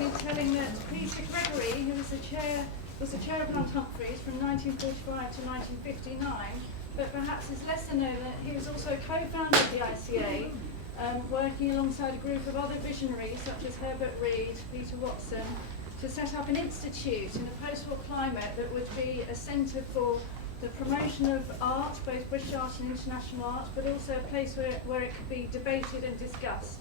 me telling that Peter Gregory, who was the chair of Lund Humphries from 1945 to 1959, but perhaps it's lesser known that he was also co-founder of the ICA, working alongside a group of other visionaries such as Herbert Reed, Peter Watson, to set up an institute in a post-war climate that would be a centre for the promotion of art, both British art and international art, but also a place where it could be debated and discussed.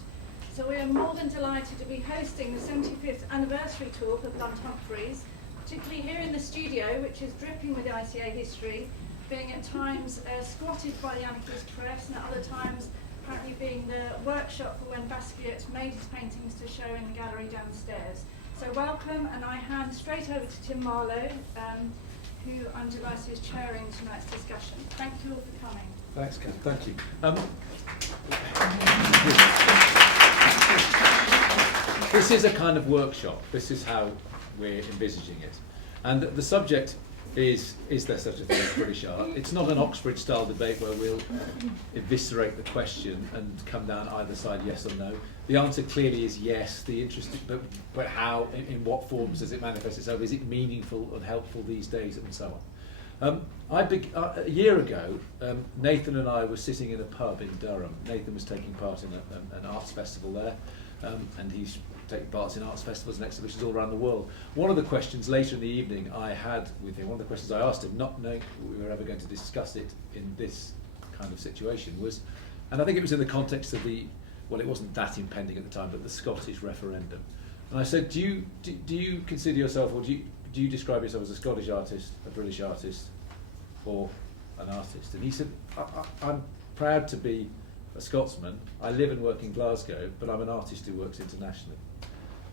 So we are more than delighted to be hosting the 75th anniversary talk of Lund Humphries, particularly here in the studio, which is dripping with ICA history, being at times squatted by the anarchist press, and at other times apparently being the workshop for when Basquiat made his paintings to show in the gallery downstairs. So welcome, and I hand straight over to Tim Marlow, who I'm delighted is chairing tonight's discussion. Thank you all for coming. Thanks, Ken. Thank you. This is a kind of workshop. This is how we're envisaging it. And the subject is there such a thing as British art? It's not an Oxford-style debate where we'll eviscerate the question and come down either side, yes or no. The answer clearly is yes. The interest, but how, in what forms does it manifest itself? Is it meaningful and helpful these days, and so on? A year ago, Nathan and I were sitting in a pub in Durham. Nathan was taking part in an arts festival there, and he's taking part in arts festivals and exhibitions all around the world. One of the questions later in the evening I had with him, one of the questions I asked him, not knowing we were ever going to discuss it in this kind of situation, was, and I think it was in the context of well, it wasn't that impending at the time, but the Scottish referendum. And I said, do you consider yourself, or do you describe yourself as a Scottish artist, a British artist, or an artist? And he said, I'm proud to be a Scotsman. I live and work in Glasgow, but I'm an artist who works internationally.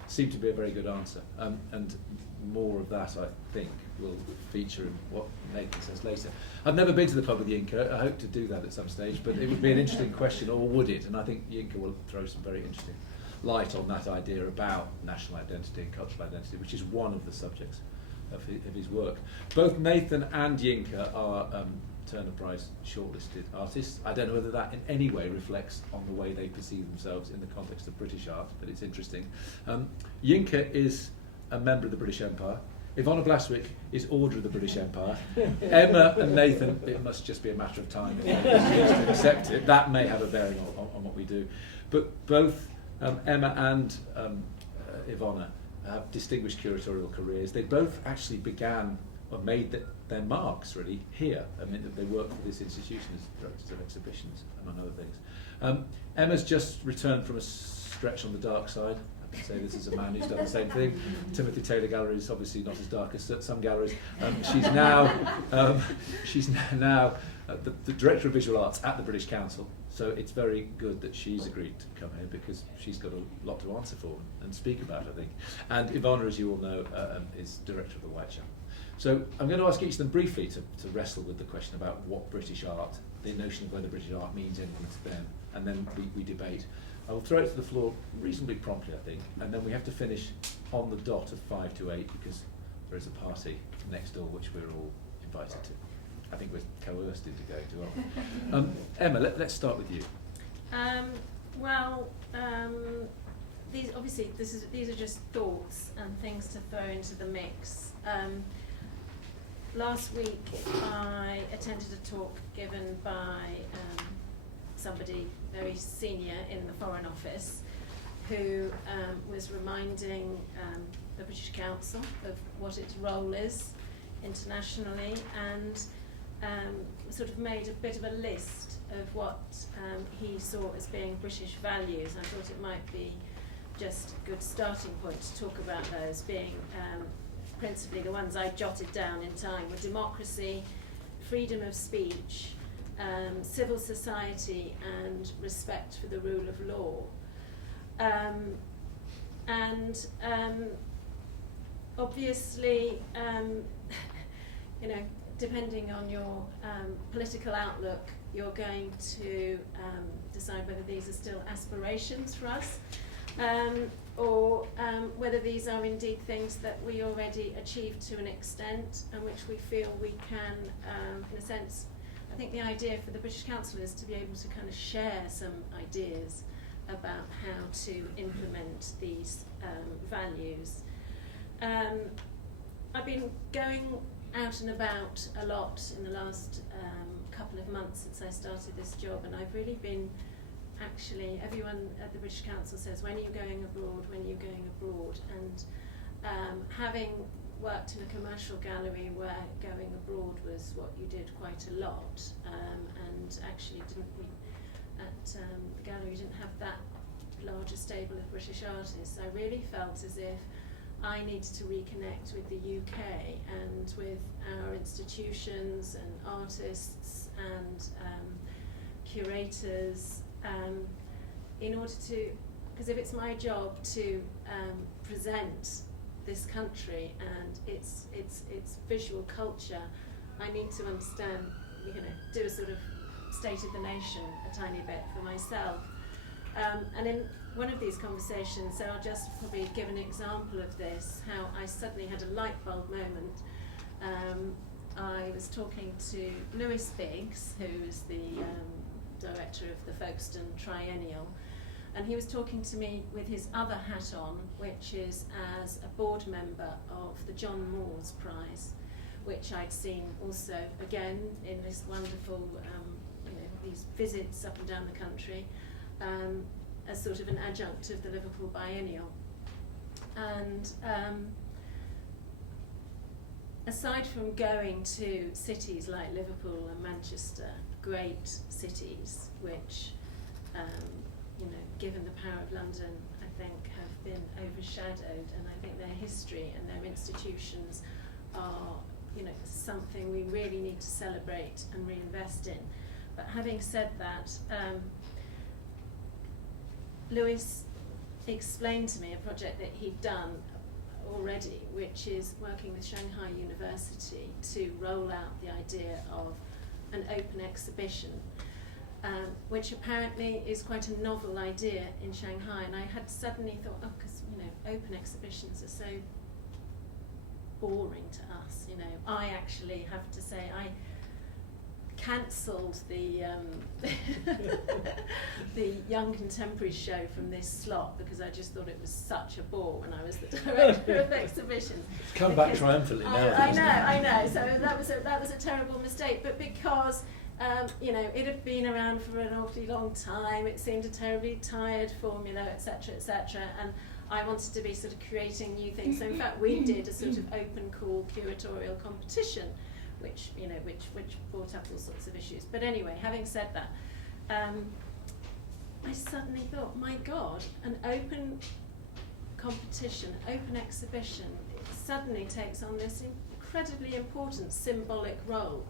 Seemed to be a very good answer, and more of that, I think, will feature in what Nathan says later. I've never been to the pub with Yinka. I hope to do that at some stage, but it would be an interesting question, or would it? And I think Yinka will throw some very interesting light on that idea about national identity and cultural identity, which is one of the subjects of his work. Both Nathan and Yinka are Turner Prize shortlisted artists. I don't know whether that in any way reflects on the way they perceive themselves in the context of British art, but it's interesting. Yinka is a member of the British Empire. Iwona Blazwick is Order of the British Empire. Emma and Nathan, it must just be a matter of time if they accept it. That may have a bearing on what we do. But both Emma and Iwona have distinguished curatorial careers. They both actually began or made their marks really here. I mean, they worked for this institution as directors of exhibitions, among other things. Emma's just returned from a stretch on the dark side. I can say this is a man who's done the same thing. Timothy Taylor Gallery is obviously not as dark as some galleries. She's now the director of visual arts at the British Council. So it's very good that she's agreed to come here, because she's got a lot to answer for and speak about, I think. And Iwona, as you all know, is director of the Whitechapel. So I'm going to ask each of them briefly to wrestle with the question about what British art, the notion of whether British art means anything to them, and then we debate. I will throw it to the floor reasonably promptly, I think, and then we have to finish on the dot of 5 to 8, because there is a party next door which we're all invited to. I think we're coerced into going to, aren't we? Emma, let's start with you. These are just thoughts and things to throw into the mix. Last week I attended a talk given by somebody very senior in the Foreign Office, who was reminding the British Council of what its role is internationally, and sort of made a bit of a list of what he saw as being British values. I thought it might be just a good starting point to talk about those, being principally the ones I jotted down in time were democracy, freedom of speech, civil society, and respect for the rule of law. Obviously, depending on your political outlook, you're going to decide whether these are still aspirations for us, or whether these are indeed things that we already achieved to an extent, and which we feel we can, in a sense, I think the idea for the British Council is to be able to kind of share some ideas about how to implement these values. I've been going out and about a lot in the last couple of months since I started this job, and I've really been, actually, everyone at the British Council says, when are you going abroad, when are you going abroad? And having worked in a commercial gallery where going abroad was what you did quite a lot, and actually the gallery didn't have that large a stable of British artists, I really felt as if I needed to reconnect with the UK and with our institutions and artists and curators, in order to, because if it's my job to present this country and its visual culture, I need to understand, do a sort of state of the nation a tiny bit for myself. And in one of these conversations, so I'll just probably give an example of this, how I suddenly had a light bulb moment. I was talking to Lewis Biggs, who is the director of the Folkestone Triennial, and he was talking to me with his other hat on, which is as a board member of the John Moores Prize, which I'd seen also, again, in this wonderful, these visits up and down the country, as sort of an adjunct of the Liverpool Biennial. And aside from going to cities like Liverpool and Manchester, great cities which, given the power of London, I think have been overshadowed, and I think their history and their institutions are, something we really need to celebrate and reinvest in. But having said that, Lewis explained to me a project that he'd done already, which is working with Shanghai University to roll out the idea of an open exhibition, which apparently is quite a novel idea in Shanghai. And I had suddenly thought, because open exhibitions are so boring to us. I actually have to say I cancelled the the Young Contemporary show from this slot because I just thought it was such a bore when I was the director of exhibitions. It's come back triumphantly now. I know. So that was a terrible mistake. But because it had been around for an awfully long time, it seemed a terribly tired formula, etc., etc., and I wanted to be sort of creating new things. So in fact, we did a sort of open call curatorial competition, which brought up all sorts of issues. But anyway, having said that, I suddenly thought, my God, an open competition, open exhibition, it suddenly takes on this incredibly important symbolic role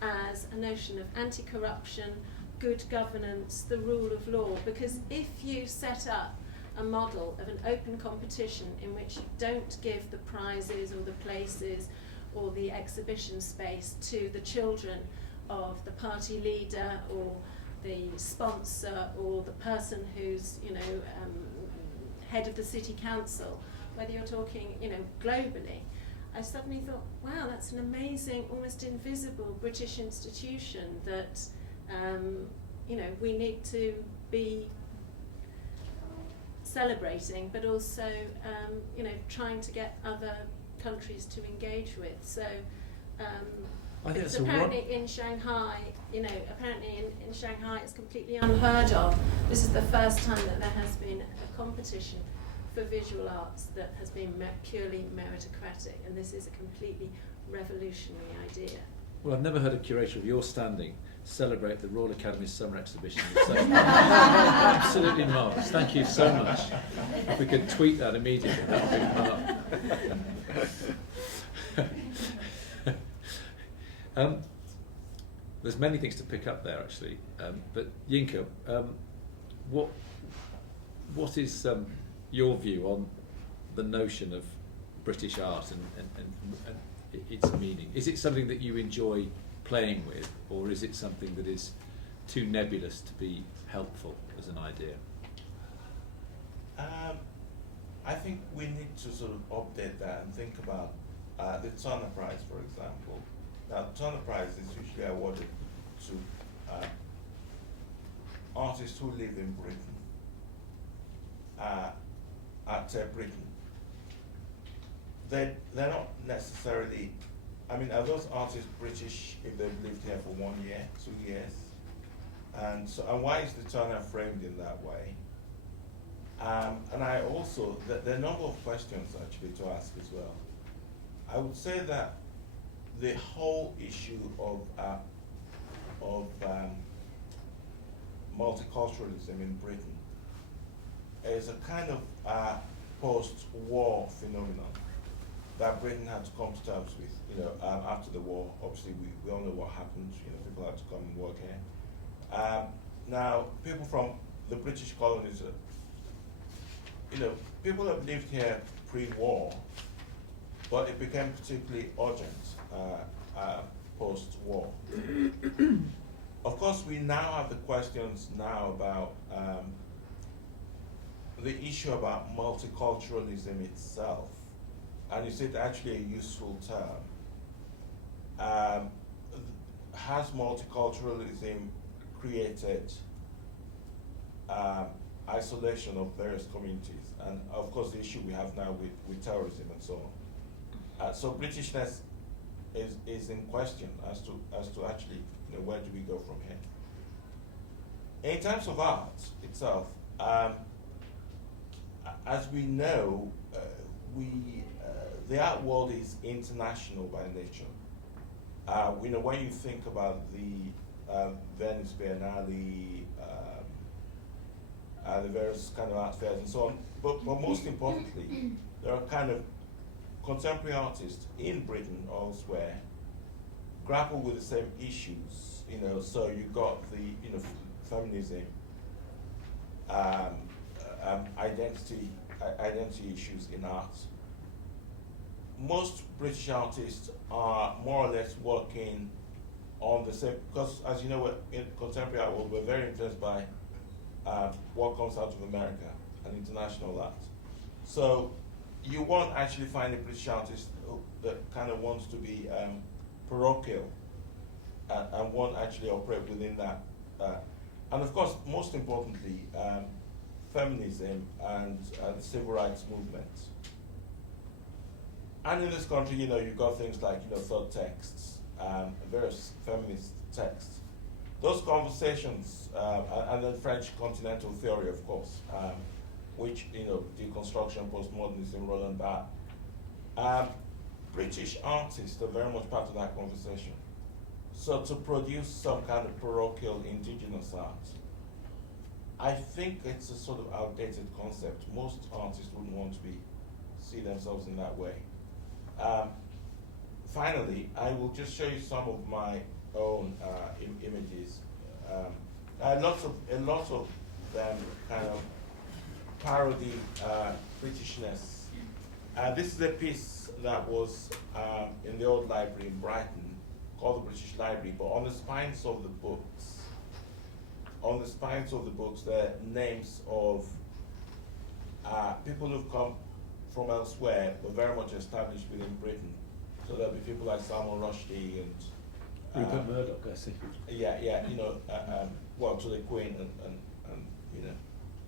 as a notion of anti-corruption, good governance, the rule of law. Because if you set up a model of an open competition in which you don't give the prizes or the places or the exhibition space to the children of the party leader or the sponsor or the person who's head of the city council, whether you're talking globally, I suddenly thought, wow, that's an amazing, almost invisible British institution that we need to be celebrating, but also trying to get other countries to engage with. So it's apparently in Shanghai, apparently in Shanghai it's completely unheard of. This is the first time that there has been a competition for visual arts that has been purely meritocratic, and this is a completely revolutionary idea. Well, I've never heard a curator of your standing celebrate the Royal Academy's summer exhibition. So absolutely marvellous. Thank you so much. If we could tweet that immediately, that would be marvellous. There's many things to pick up there, actually. But Yinka, what is your view on the notion of British art and its meaning? Is it something that you enjoy playing with, or is it something that is too nebulous to be helpful as an idea? I think we need to sort of update that and think about the Turner Prize, for example. Now, the Turner Prize is usually awarded to artists who live in Britain. Britain, they're not necessarily, I mean, are those artists British if they've lived here for 1 year, 2 years? And why is the Turner framed in that way? And I also, there are a number of questions actually to ask as well. I would say that the whole issue of multiculturalism in Britain is a kind of post-war phenomenon that Britain had to come to terms with. You know, after the war, obviously we all know what happened. You know, people had to come and work here. Now, people from the British colonies, you know, people have lived here pre-war, but it became particularly urgent post-war. Of course, we now have the questions now about the issue about multiculturalism itself, and is it actually a useful term? Has multiculturalism created isolation of various communities? And of course, the issue we have now with terrorism and so on. So Britishness is in question as to actually, you know, where do we go from here? In terms of art itself, as we know, the art world is international by nature. You know, when you think about the Venice Biennale, the various kind of art fairs and so on, but most importantly, there are kind of contemporary artists in Britain or elsewhere grapple with the same issues. You know, so you got the, you know, feminism, identity issues in art. Most British artists are more or less working on the same, because as you know, in contemporary art world, we're very influenced by what comes out of America and international art. So you won't actually find a British artist that kind of wants to be parochial and won't actually operate within that. And of course, most importantly, feminism and the civil rights movement. And in this country, you know, you've got things like, you know, thought texts, various feminist texts. Those conversations, and then French continental theory, of course, which, you know, deconstruction, postmodernism, Roland Barthes. British artists are very much part of that conversation. So to produce some kind of parochial indigenous art, I think it's a sort of outdated concept. Most artists wouldn't want to see themselves in that way. Finally, I will just show you some of my own images. A lot of them kind of parody Britishness. This is a piece that was in the old library in Brighton called the British Library, but on the spines of the books, there are names of people who've come from elsewhere, but very much established within Britain. So there'll be people like Salman Rushdie and Rupert Murdoch, I see. Yeah, you know, well, to the Queen and you know,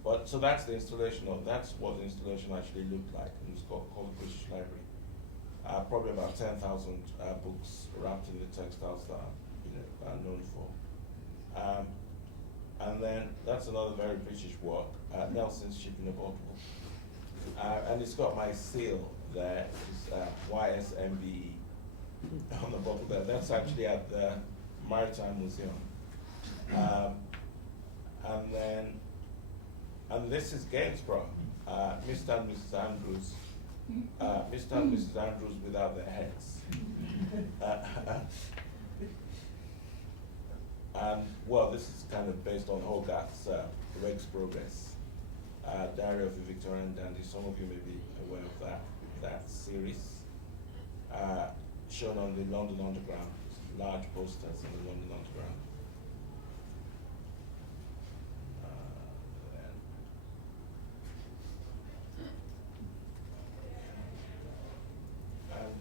but so that's the installation that's what the installation actually looked like, and it's called the British Library. Probably about 10,000 books wrapped in the textiles that are known for. And then that's another very British work, Nelson's Ship in a Bottle. And it's got my seal there, it's YSMB on the bottle there. That's actually at the Maritime Museum. And this is Gainsborough, Mr. and Mrs. Andrews. Mr. and Mrs. Andrews without their heads. And well, this is kind of based on Hogarth's Rake's Progress, Diary of a Victorian Dandy. Some of you may be aware of that series. Shown on the London Underground, large posters on the London Underground.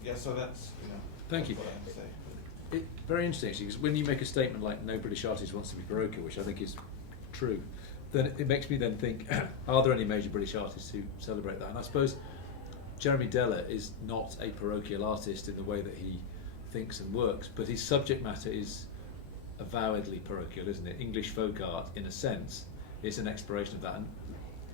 Yeah, so that's, you know, thank you. what I have to say. Very interesting, actually, because when you make a statement like no British artist wants to be parochial, which I think is true, then it makes me then think, are there any major British artists who celebrate that? And I suppose Jeremy Deller is not a parochial artist in the way that he thinks and works, but his subject matter is avowedly parochial, isn't it? English folk art, in a sense, is an exploration of that. And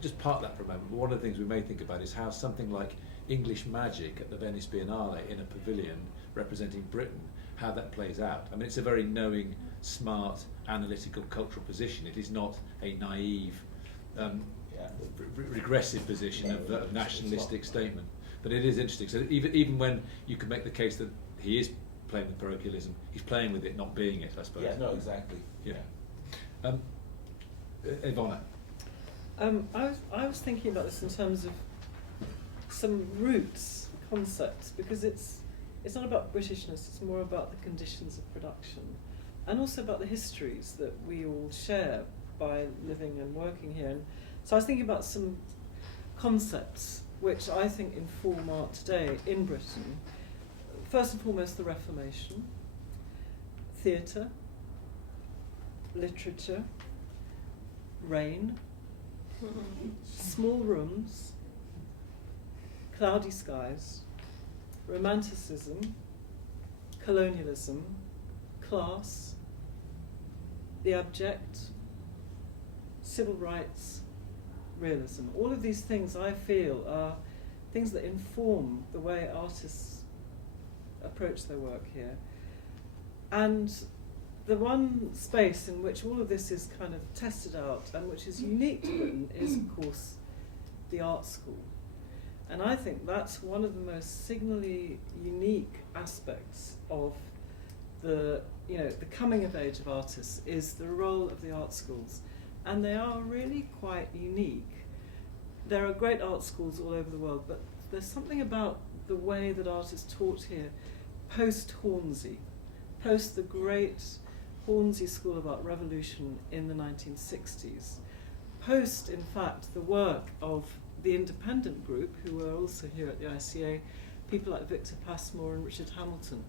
just park that for a moment. But one of the things we may think about is how something like English magic at the Venice Biennale in a pavilion representing Britain, how that plays out. I mean, it's a very knowing, smart, analytical, cultural position. It is not a naive, regressive position of nationalistic statement. But it is interesting. So even when you can make the case that he is playing with parochialism, he's playing with it, not being it, I suppose. Yeah, no, exactly. Yeah. Iwona. I was thinking about this in terms of some roots, concepts, because it's not about Britishness, it's more about the conditions of production, and also about the histories that we all share by living and working here. And so I was thinking about some concepts which I think inform art today in Britain. First and foremost, the Reformation, theatre, literature, rain, small rooms, cloudy skies, romanticism, colonialism, class, the abject, civil rights, realism. All of these things I feel are things that inform the way artists approach their work here. And the one space in which all of this is kind of tested out and which is unique to Britain is, of course, the art school. And I think that's one of the most signally unique aspects of the coming of age of artists is the role of the art schools. And they are really quite unique. There are great art schools all over the world, but there's something about the way that art is taught here post-Hornsey, post the great Hornsey School of Art revolution in the 1960s, post, in fact, the work of the independent group, who were also here at the ICA, people like Victor Passmore and Richard Hamilton,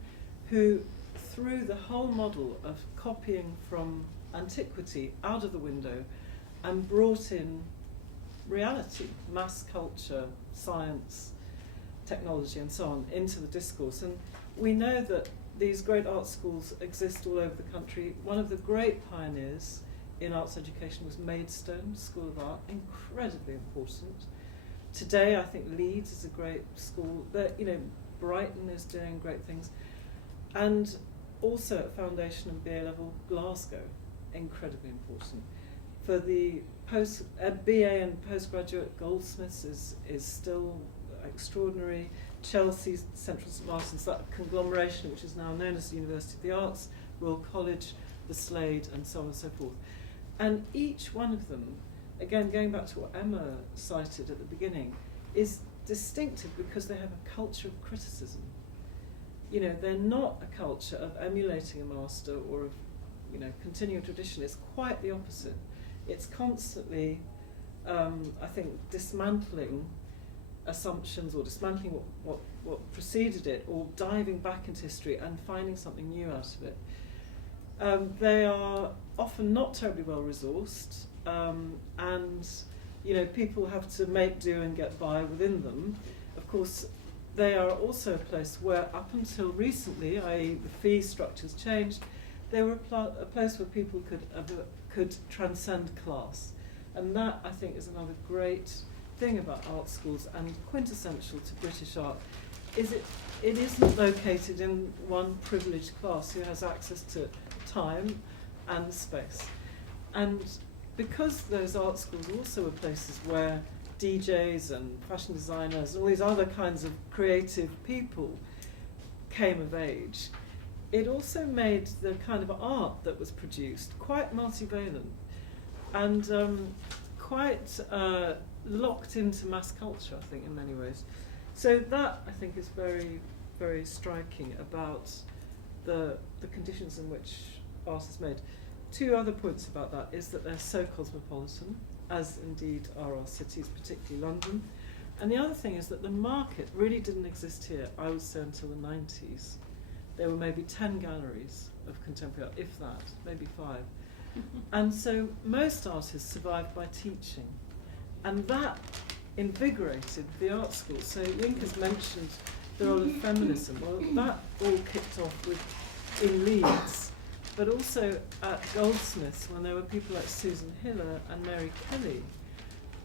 who threw the whole model of copying from antiquity out of the window and brought in reality, mass culture, science, technology and so on into the discourse. And we know that these great art schools exist all over the country. One of the great pioneers in arts education was Maidstone School of Art, incredibly important. Today I think Leeds is a great school. Brighton is doing great things. And also at foundation and BA level, Glasgow, incredibly important. For the BA and postgraduate, Goldsmiths is still extraordinary. Chelsea, Central St Martin's, that conglomeration which is now known as the University of the Arts, Royal College, the Slade, and so on and so forth. And each one of them, again going back to what Emma cited at the beginning, is distinctive because they have a culture of criticism. They're not a culture of emulating a master or of continuing tradition. It's quite the opposite. It's constantly, I think, dismantling assumptions or dismantling what preceded it, or diving back into history and finding something new out of it. They are often not terribly well resourced, and people have to make do and get by within them. Of course, they are also a place where, up until recently, i.e. the fee structures changed, they were a place where people could transcend class. And that, I think, is another great thing about art schools and quintessential to British art, is it isn't located in one privileged class who has access to time and space. And because those art schools also were places where DJs and fashion designers and all these other kinds of creative people came of age, it also made the kind of art that was produced quite multivalent and quite locked into mass culture, I think, in many ways. So that, I think, is very, very striking about the conditions in which art is made. Two other points about that is that they're so cosmopolitan, as indeed are our cities, particularly London. And the other thing is that the market really didn't exist here, I would say, until the 90s. There were maybe 10 galleries of contemporary art, if that, maybe 5. And so most artists survived by teaching. And that invigorated the art school. So Yinka's mentioned the role of feminism. Well, that all kicked off in Leeds, but also at Goldsmiths, when there were people like Susan Hiller and Mary Kelly,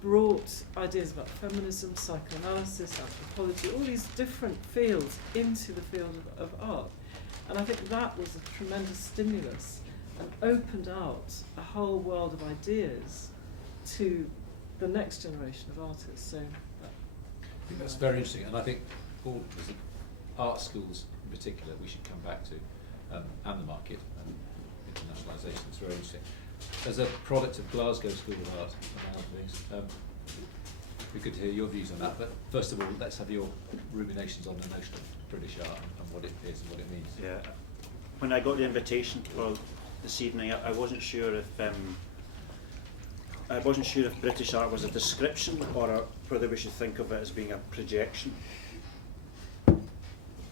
brought ideas about feminism, psychoanalysis, anthropology, all these different fields into the field of art. And I think that was a tremendous stimulus and opened out a whole world of ideas to the next generation of artists. So I think that's very interesting, and I think all art schools in particular we should come back to, and the market and internationalisation. It's very interesting. As a product of Glasgow School of Art, among other things, we could hear your views on that. But first of all, let's have your ruminations on the notion of British art and what it is and what it means. Yeah, when I got the invitation for this evening, I wasn't sure if British art was a description or whether we should think of it as being a projection.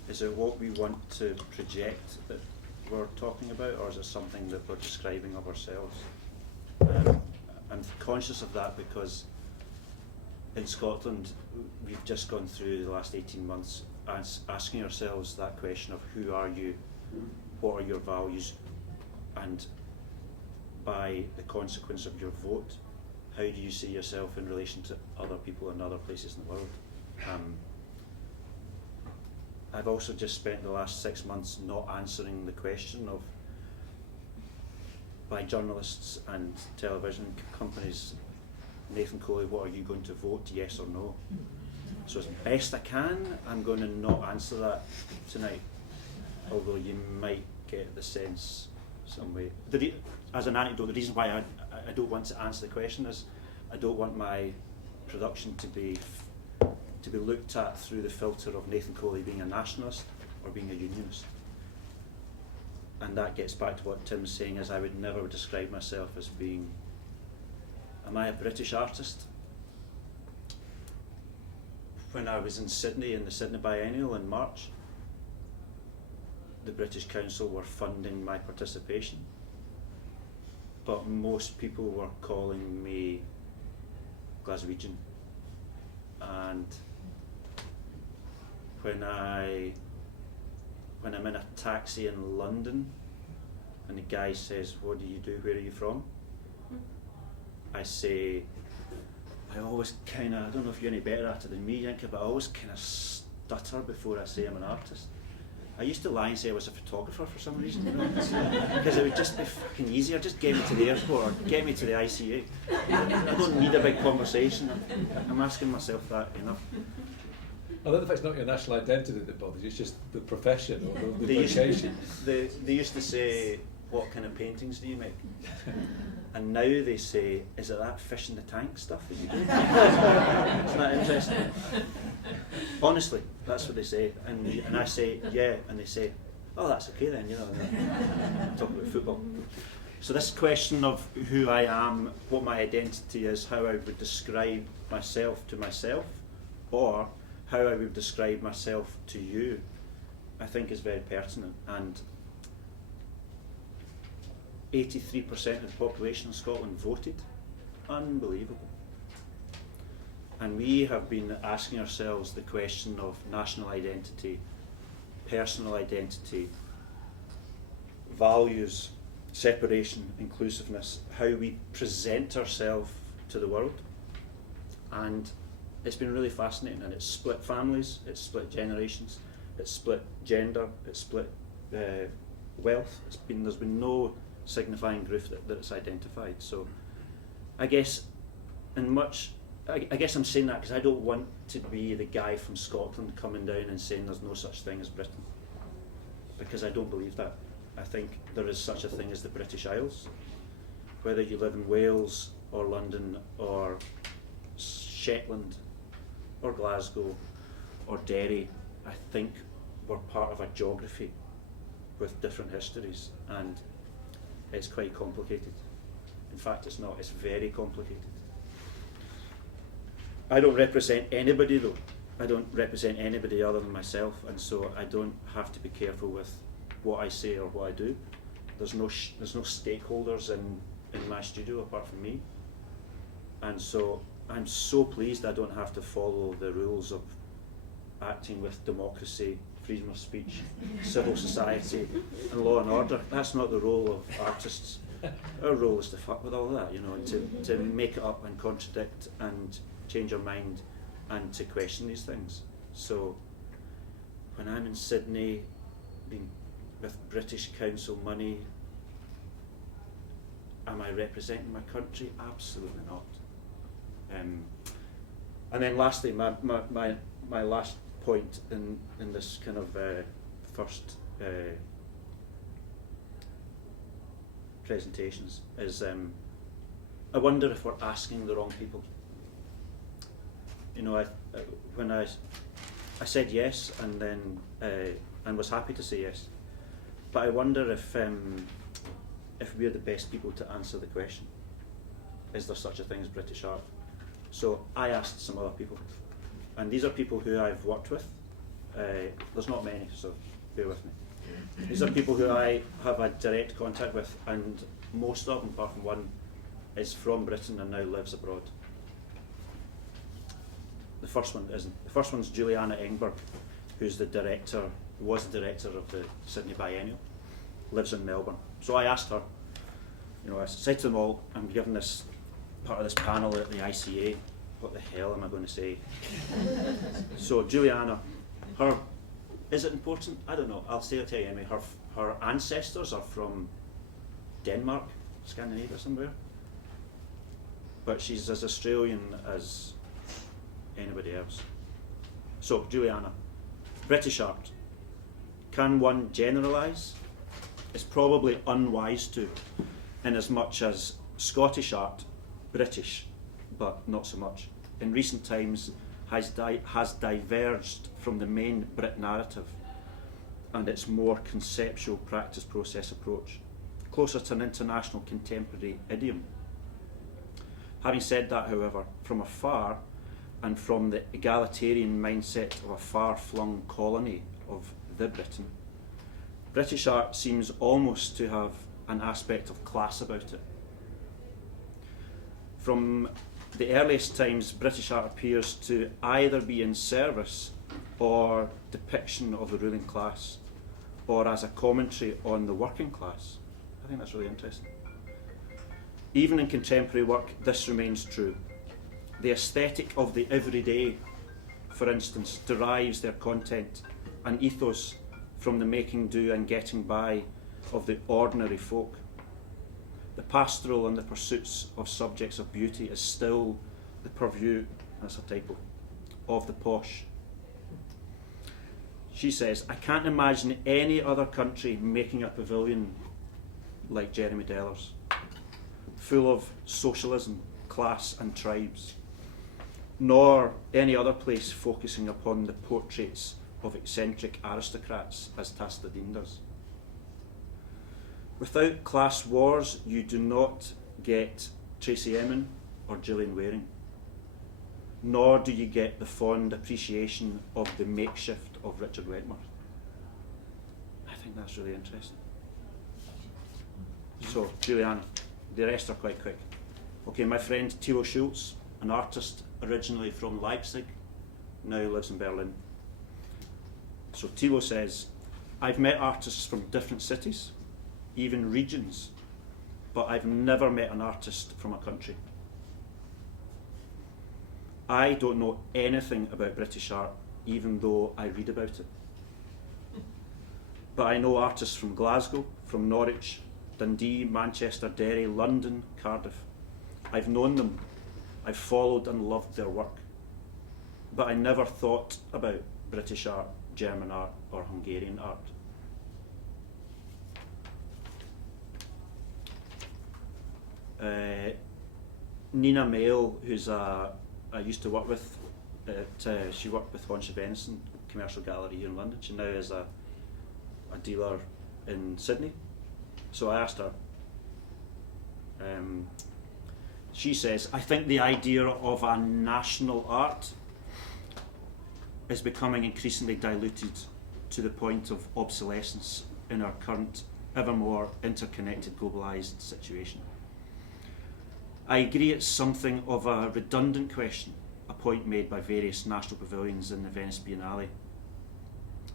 Is it what we want to project that we're talking about, or is it something that we're describing of ourselves? I'm conscious of that because in Scotland we've just gone through the last 18 months asking ourselves that question of who are you, what are your values, and by the consequence of your vote, how do you see yourself in relation to other people in other places in the world? I've also just spent the last 6 months not answering the question of, by journalists and television companies, Nathan Coley, what are you going to vote, yes or no? So as best I can, I'm going to not answer that tonight, although you might get the sense some way. As an anecdote, the reason why I don't want to answer the question is I don't want my production to be looked at through the filter of Nathan Coley being a nationalist or being a unionist. And that gets back to what Tim's saying, is I would never describe myself as being, am I a British artist? When I was in Sydney in the Sydney Biennial in March, the British Council were funding my participation, but most people were calling me Glaswegian. And when I'm in a taxi in London and the guy says, what do you do, where are you from? I say, I always I don't know if you're any better at it than me, Yinka, but I always kind of stutter before I say I'm an artist. I used to lie and say I was a photographer for some reason, because it would just be fucking easier. Just get me to the airport or get me to the ICA. I don't need a big conversation. I'm asking myself that enough. I don't know if it's not your national identity that bothers you, it's just the profession or the They vocation. They used to say, what kind of paintings do you make? And now they say, is it that fish in the tank stuff that you do? Isn't that interesting? Honestly, that's what they say. And I say, yeah, and they say, oh, that's okay then, you know, and talk about football. So this question of who I am, what my identity is, how I would describe myself to myself, or how I would describe myself to you, I think is very pertinent. And 83% of the population of Scotland voted. Unbelievable. And we have been asking ourselves the question of national identity, personal identity, values, separation, inclusiveness, how we present ourselves to the world. And it's been really fascinating, and it's split families, it's split generations, it's split gender, it's split wealth. There's been no signifying group that it's identified. So I guess I guess I'm saying that because I don't want to be the guy from Scotland coming down and saying there's no such thing as Britain, because I don't believe that. I think there is such a thing as the British Isles. Whether you live in Wales or London or Shetland or Glasgow or Derry, I think we're part of a geography with different histories, and it's quite complicated. In fact, it's not, it's very complicated. I don't represent anybody though. I don't represent anybody other than myself, and so I don't have to be careful with what I say or what I do. there's no stakeholders in my studio apart from me, and so I'm so pleased I don't have to follow the rules of acting with democracy, freedom of speech, civil society, and law and order. That's not the role of artists. Our role is to fuck with all that, you know, to make it up and contradict and change your mind and to question these things. So when I'm in Sydney, being with British Council money, am I representing my country? Absolutely not. And then lastly, my last point in this kind of first presentations is I wonder if we're asking the wrong people. You know, when I said yes and then and was happy to say yes, but I wonder if we're the best people to answer the question. Is there such a thing as British art? So I asked some other people, and these are people who I've worked with. There's not many, so bear with me. These are people who I have a direct contact with, and most of them, apart from one, is from Britain and now lives abroad. The first one isn't. The first one's Juliana Engberg, who's was the director of the Sydney Biennial, lives in Melbourne. So I asked her, you know, I said to them all, I'm giving this part of this panel at the ICA, what the hell am I going to say? So Juliana, is it important? I don't know, I'll say it to you anyway. Her ancestors are from Denmark, Scandinavia somewhere, but she's as Australian as anybody else. So Juliana, British art, can one generalise? It's probably unwise to, in as much as Scottish art, British, but not so much, in recent times has diverged from the main Brit narrative and its more conceptual practice process approach, closer to an international contemporary idiom. Having said that, however, from afar and from the egalitarian mindset of a far-flung colony of the Britain, British art seems almost to have an aspect of class about it. From the earliest times, British art appears to either be in service or depiction of the ruling class, or as a commentary on the working class. I think that's really interesting. Even in contemporary work, this remains true. The aesthetic of the everyday, for instance, derives their content and ethos from the making do and getting by of the ordinary folk. The pastoral and the pursuits of subjects of beauty is still the purview, that's a typo, of the posh. She says, I can't imagine any other country making a pavilion like Jeremy Deller's, full of socialism, class and tribes, nor any other place focusing upon the portraits of eccentric aristocrats as Tastadine does. Without class wars, you do not get Tracy Emin or Gillian Waring, nor do you get the fond appreciation of the makeshift of Richard Wentworth. I think that's really interesting. So, Juliana, the rest are quite quick. Okay, my friend Thilo Schulz, an artist originally from Leipzig, now lives in Berlin. So Thilo says, I've met artists from different cities, even regions, but I've never met an artist from a country. I don't know anything about British art, even though I read about it. But I know artists from Glasgow, from Norwich, Dundee, Manchester, Derry, London, Cardiff. I've known them, I've followed and loved their work, but I never thought about British art, German art, or Hungarian art. Nina Mail, who's I used to work with, she worked with Honsha Venison Commercial Gallery here in London. She now is a dealer in Sydney. So I asked her, she says, I think the idea of a national art is becoming increasingly diluted to the point of obsolescence in our current ever more interconnected, globalised situation. I agree it's something of a redundant question, a point made by various national pavilions in the Venice Biennale,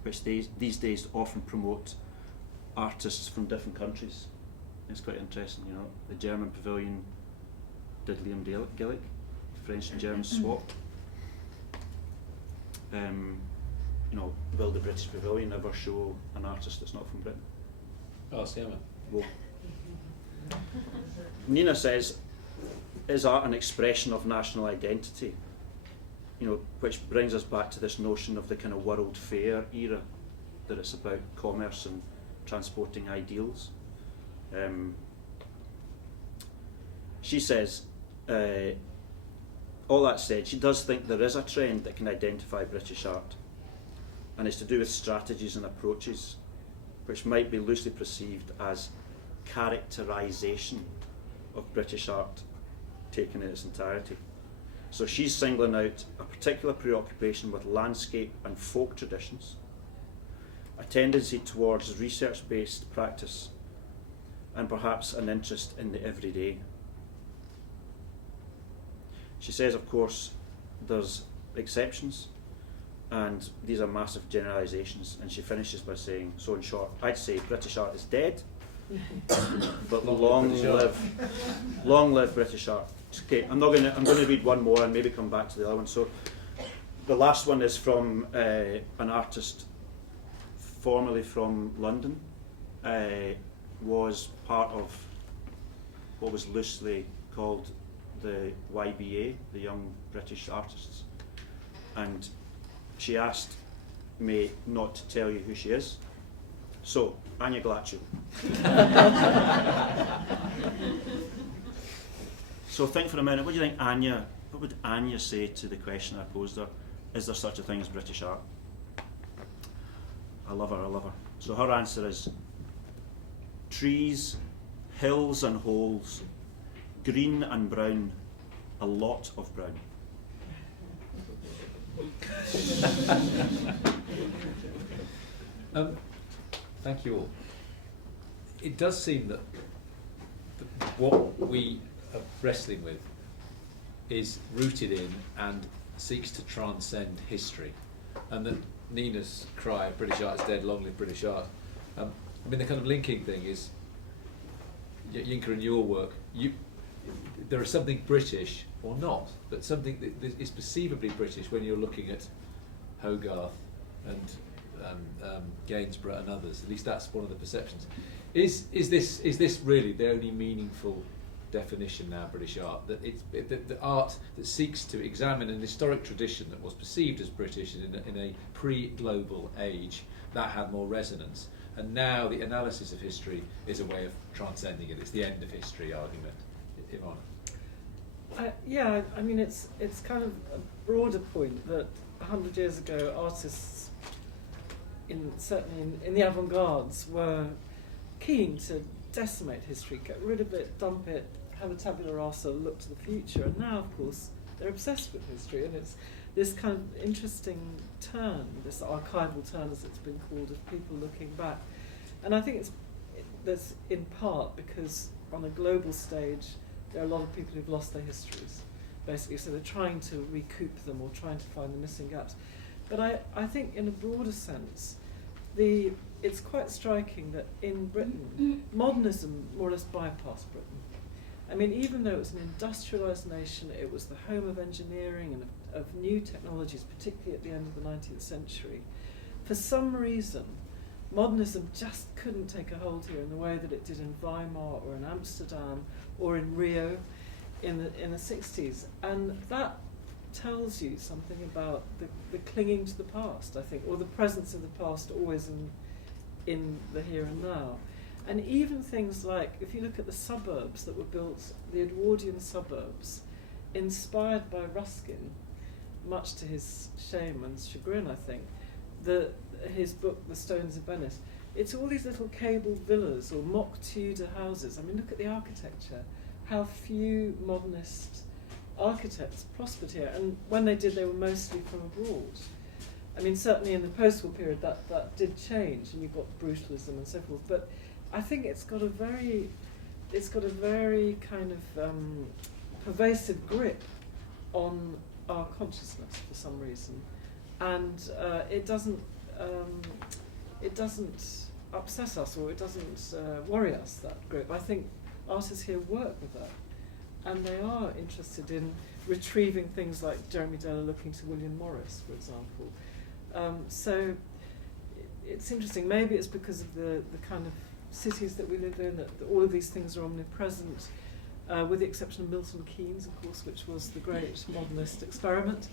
which these days often promote artists from different countries. It's quite interesting, you know. The German pavilion did Liam Gillick, French and German swapped. You know, will the British Pavilion ever show an artist that's not from Britain? Oh, Siama. Well, Nina says, is art an expression of national identity? You know, which brings us back to this notion of the kind of World Fair era, that it's about commerce and transporting ideals. She says, all that said, she does think there is a trend that can identify British art, and it's to do with strategies and approaches which might be loosely perceived as characterisation of British art taken in its entirety. So she's singling out a particular preoccupation with landscape and folk traditions, a tendency towards research-based practice, and perhaps an interest in the everyday. She says, of course, there's exceptions, and these are massive generalisations, and she finishes by saying, so in short, I'd say British art is dead, but long live British art. Okay, I'm going to read one more and maybe come back to the other one. So the last one is from an artist formerly from London, was part of what was loosely called the YBA, the Young British Artists, and she asked me not to tell you who she is. So, Anya Glaciu. So think for a minute, what do you think what would Anya say to the question I posed her? Is there such a thing as British art? I love her. So her answer is trees, hills and holes, green and brown, a lot of brown. Thank you all. It does seem that what we are wrestling with is rooted in and seeks to transcend history, and that Nina's cry, British art is dead, long live British art. I mean, the kind of linking thing is, Yinka, in your work, there is something British, or not, but something that is perceivably British when you're looking at Hogarth and Gainsborough and others. At least that's one of the perceptions. Is this really the only meaningful definition now, British art? That it's the art that seeks to examine an historic tradition that was perceived as British in a pre-global age that had more resonance, and now the analysis of history is a way of transcending it. It's the end of history argument. Iwona. Yeah, I mean, it's kind of a broader point that 100 years ago, artists, certainly in the avant-gardes, were keen to decimate history, get rid of it, dump it, have a tabula rasa, look to the future. And now, of course, they're obsessed with history, and it's this kind of interesting turn, this archival turn, as it's been called, of people looking back. And I think there's in part because on a global stage, there are a lot of people who've lost their histories, basically, so they're trying to recoup them or trying to find the missing gaps. But I think in a broader sense, it's quite striking that in Britain, modernism more or less bypassed Britain. I mean, even though it was an industrialised nation, it was the home of engineering and of new technologies, particularly at the end of the 19th century. For some reason, modernism just couldn't take a hold here in the way that it did in Weimar or in Amsterdam or in Rio in the 60s. And that tells you something about the clinging to the past, I think, or the presence of the past always in the here and now. And even things like, if you look at the suburbs that were built, the Edwardian suburbs, inspired by Ruskin, much to his shame and chagrin, I think, his book, The Stones of Venice, it's all these little cable villas or mock Tudor houses. I mean, look at the architecture, how few modernist architects prospered here, and when they did, they were mostly from abroad. I mean, certainly in the post-war period that did change, and you've got brutalism and so forth, but I think it's got a very kind of pervasive grip on our consciousness for some reason, and it doesn't upset us, or it doesn't worry us, that grip. I think artists here work with that, and they are interested in retrieving things like Jeremy Deller looking to William Morris, for example. So it's interesting. Maybe it's because of the kind of cities that we live in, that all of these things are omnipresent, with the exception of Milton Keynes, of course, which was the great modernist experiment.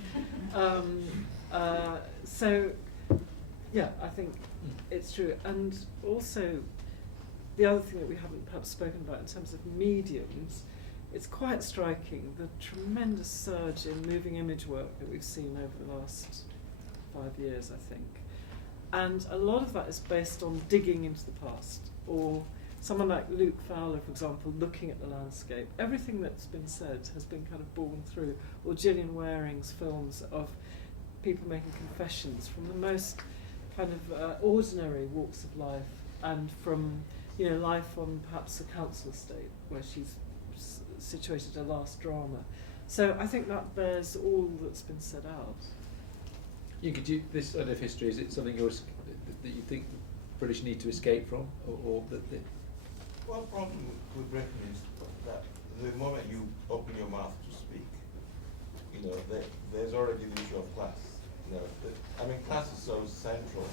So, yeah, I think it's true. And also, the other thing that we haven't perhaps spoken about in terms of mediums, it's quite striking, the tremendous surge in moving image work that we've seen over the last 5 years, I think. And a lot of that is based on digging into the past, or someone like Luke Fowler, for example, looking at the landscape. Everything that's been said has been kind of borne through, or Gillian Waring's films of people making confessions from the most kind of ordinary walks of life, and from, you know, life on perhaps a council estate where she's situated her last drama. So I think that bears all that's been said out. Yinka, this sort of history, is it something that you think the British need to escape from, or that? Well, the problem with Britain is that the moment you open your mouth to speak, you know, there's already the issue of class. You know, class is so central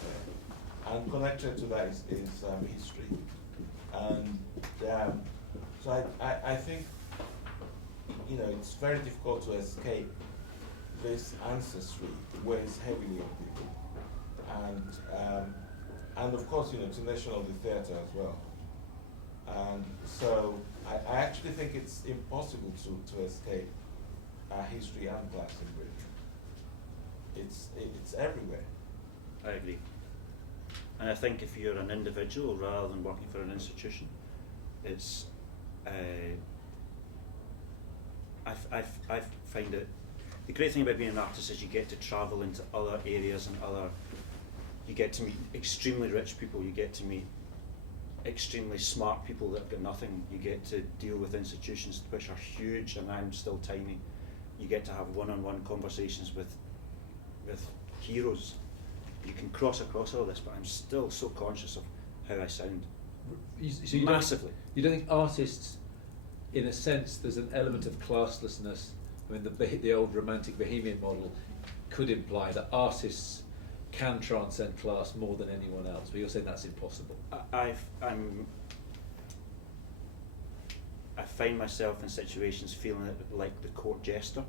there, and connected to that is history, and so I think, you know, it's very difficult to escape this ancestry weighs heavily on people, and of course, you know, it's a nation of the theatre as well. And so I actually think it's impossible to escape history and class in Britain. It's everywhere. I agree. And I think if you're an individual rather than working for an institution, it's I find it, the great thing about being an artist is you get to travel into other areas and you get to meet extremely rich people, you get to meet extremely smart people that have got nothing, you get to deal with institutions which are huge and I'm still tiny, you get to have one-on-one conversations with heroes. You can cross across all this, but I'm still so conscious of how I sound. So massively. You don't think artists, in a sense, there's an element of classlessness? I mean, the old romantic Bohemian model could imply that artists can transcend class more than anyone else, but you're saying that's impossible. I find myself in situations feeling like the court jester.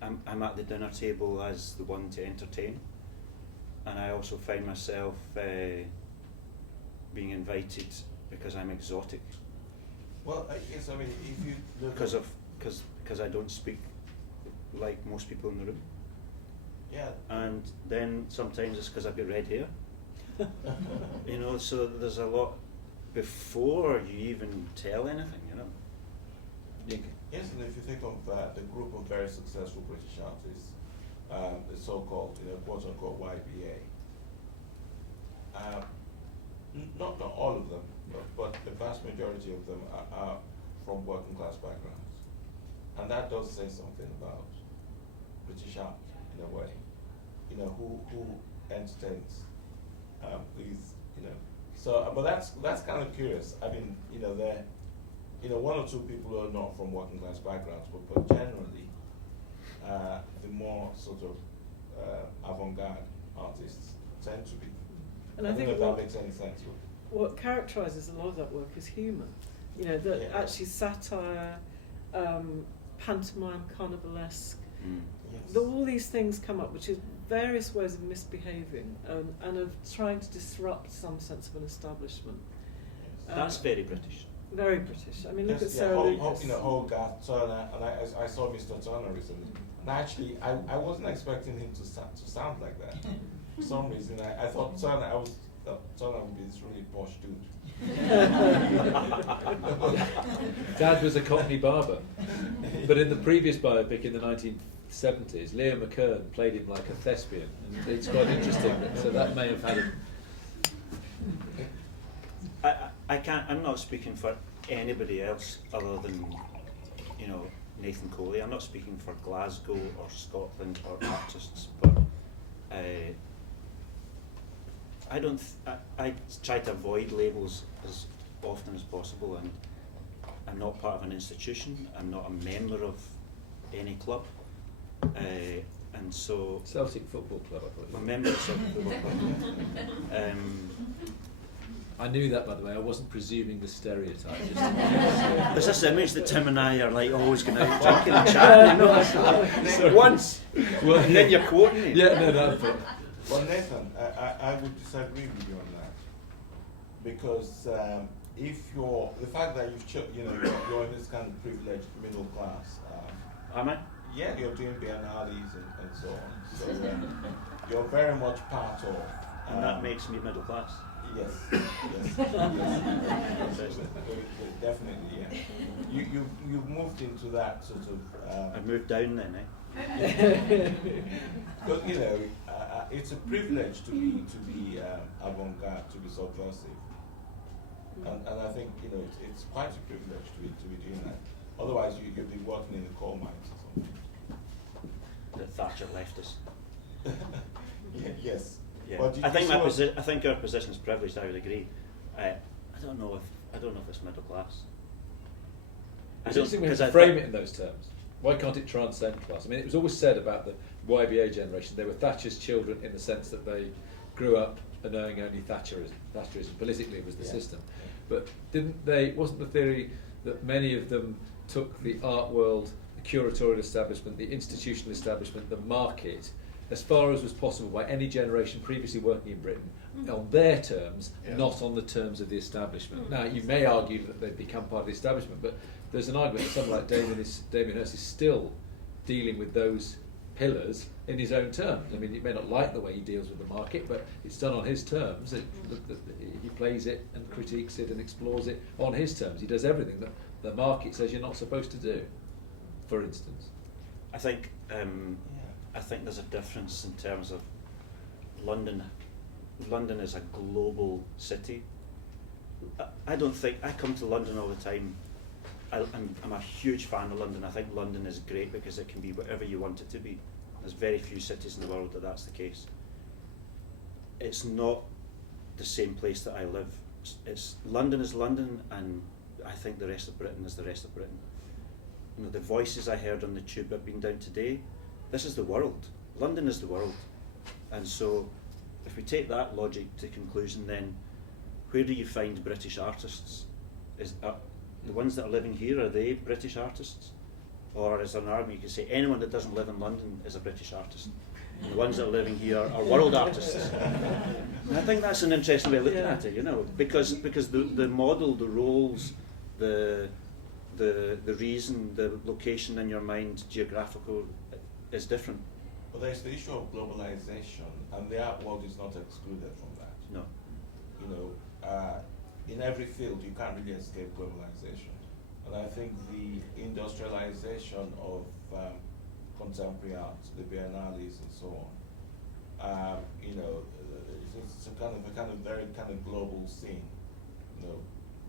I'm at the dinner table as the one to entertain, and I also find myself being invited because I'm exotic. Well, yes, I mean, if you look because I don't speak like most people in the room. Yeah. And then sometimes it's because I've got red hair. You know, so there's a lot before you even tell anything, you know. Yinka. Yes, and if you think of the group of very successful British artists, the so-called, you know, quote-unquote YBA, not all of them, but the vast majority of them are from working class backgrounds. And that does say something about British art in a way. You know, who entertains these, you know. So, but that's kind of curious. I mean, you know, there, you know, one or two people are not from working class backgrounds, but generally, the more sort of avant-garde artists tend to be. And I don't know if that makes any sense. What characterises a lot of that work is humour. You know, that actually satire, pantomime, carnivalesque. Yes. All these things come up, which is various ways of misbehaving and of trying to disrupt some sense of an establishment. Yes. That's very British. Very British. I mean, look Yes, at Sarah Lucas. You know, Hogarth, Turner, and I saw Mr. Turner recently. And actually, I wasn't expecting him to sound like that. For some reason, I thought Turner would be this really posh dude. Dad was a Cockney barber, but in the previous biopic in the 1970s, Leo McKern played him like a thespian, and it's quite interesting. So that may have had I'm not speaking for anybody else other than, you know, Nathan Coley. I'm not speaking for Glasgow or Scotland or artists, but I try to avoid labels as often as possible, and I'm not part of an institution. I'm not a member of any club, and so Celtic Football Club, I thought. I'm a member of Celtic Football Club. I knew that, by the way. I wasn't presuming the stereotype. There's this image that Tim and I are like always going out drinking and chatting, you know, once, Well, and then you're quoting me. Yeah, no, no. Well, Nathan, I would disagree with you on that, because if the fact that you're in this kind of privileged middle class. Am I? Yeah, you're doing biennales and so on. So you're very much part of. And that makes me middle class. Yes. Definitely, yeah. You've moved into that sort of. I moved down then, Because it's a privilege to be avant-garde, to be subversive, and I think it's quite a privilege to be doing that. Otherwise, you'd be working in the coal mines or something. that Thatcher left us. Yes. Yeah. But I think our position is privileged. I would agree. I don't know if it's middle class. It's interesting we have to frame it in those terms. Why can't it transcend class? I mean, it was always said about the YBA generation, they were Thatcher's children in the sense that they grew up knowing only Thatcherism. Thatcherism politically was the system. But wasn't the theory that many of them took the art world, the curatorial establishment, the institutional establishment, the market, as far as was possible by any generation previously working in Britain, on their terms, not on the terms of the establishment. Now, you may argue that they've become part of the establishment, but there's an argument that someone like Damien Hirst is still dealing with those pillars in his own terms. I mean, you may not like the way he deals with the market, but it's done on his terms. He plays it and critiques it and explores it on his terms. He does everything that the market says you're not supposed to do, for instance. I think there's a difference in terms of London. London is a global city. I come to London all the time. I'm a huge fan of London. I think London is great because it can be whatever you want it to be. There's very few cities in the world that's the case. It's not the same place that I live. London is London, and I think the rest of Britain is the rest of Britain. You know, the voices I heard on the tube I've been down today, this is the world. London is the world. And so if we take that logic to conclusion, then where do you find British artists? The ones that are living here, are they British artists? Or is there an argument you can say anyone that doesn't live in London is a British artist? And the ones that are living here are world artists. And I think that's an interesting way of looking at it, because the model, the roles, the reason, the location in your mind, geographical, is different. But there's the issue of globalization, and the art world is not excluded from that. No. In every field, you can't really escape globalization. And I think the industrialization of contemporary art, the biennales and so on, it's a kind of very global scene.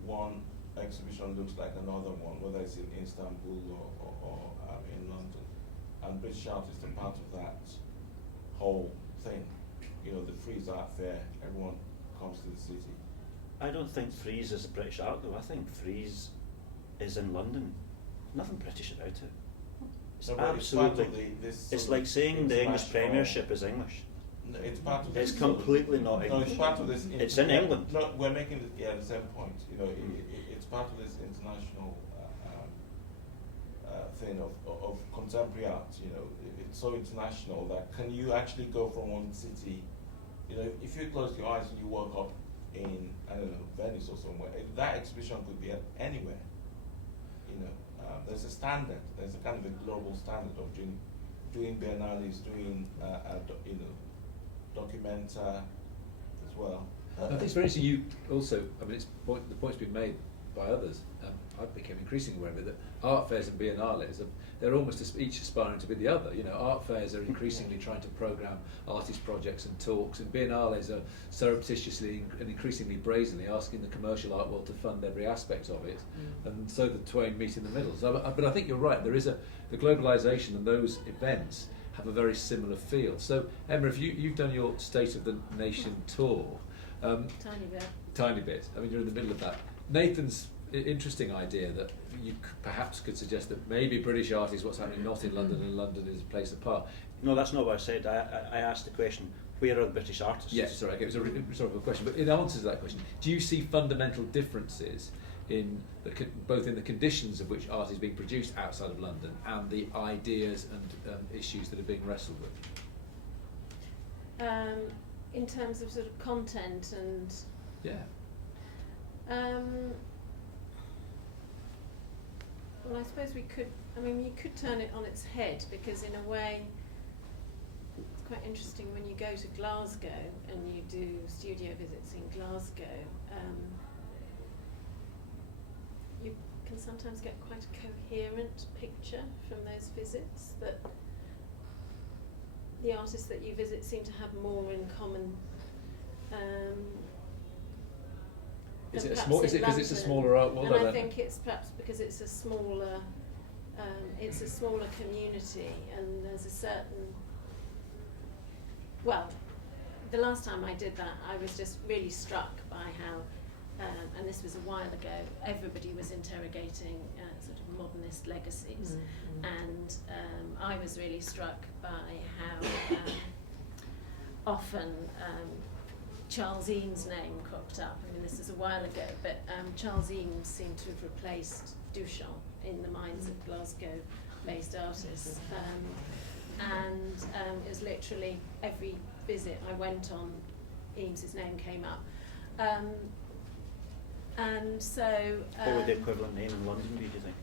One exhibition looks like another one, whether it's in Istanbul or in London. And British art is a part of that whole thing. The Frieze Art Fair, everyone comes to the city. I don't think Frieze is a British art though. I think Frieze is in London. Nothing British about it. It's absolutely. It's like saying the English Premiership is English. No, it's part of this. It's completely not English. No, it's part of this. It's in England. No, we're making the same point. It's part of this international thing of contemporary art. It's so international that can you actually go from one city? If you close your eyes and you walk up in, I don't know, Venice or somewhere, that exhibition could be anywhere. There's a standard. There's a kind of a global standard of doing biennales, doing documenta as well. I think it's very interesting. You also, the point's been made by others. I've become increasingly aware of it, that art fairs and biennales, they're almost each aspiring to be the other. You know, art fairs are increasingly trying to programme artist projects and talks, and biennales are surreptitiously and increasingly brazenly asking the commercial art world to fund every aspect of it, and so the twain meet in the middle. So, but I think you're right, there is the globalisation and those events have a very similar feel. So, Emma, if you've done your State of the Nation tour, tiny bit. I mean, you're in the middle of that. Nathan's interesting idea that you perhaps could suggest that maybe British art is what's happening not in London, and London is a place apart. No, that's not what I said. I asked the question, where are the British artists? Yes, sorry, okay, it was a sort of a question. But in answer to that question, do you see fundamental differences in both in the conditions of which art is being produced outside of London and the ideas and issues that are being wrestled with? In terms of sort of content and... Yeah. Well, I suppose we could, you could turn it on its head, because in a way, it's quite interesting when you go to Glasgow and you do studio visits in Glasgow, you can sometimes get quite a coherent picture from those visits, that the artists that you visit seem to have more in common. Is it because it's a smaller art world? And I think it's perhaps because it's a smaller community, and there's a certain. Well, the last time I did that, I was just really struck by how, and this was a while ago, everybody was interrogating sort of modernist legacies, and I was really struck by how often. Charles Eames' name cropped up. I mean, this is a while ago, but Charles Eames seemed to have replaced Duchamp in the minds of Glasgow-based artists. And it was literally every visit I went on, Eames' name came up. And so... what would the equivalent name in London be, do you think?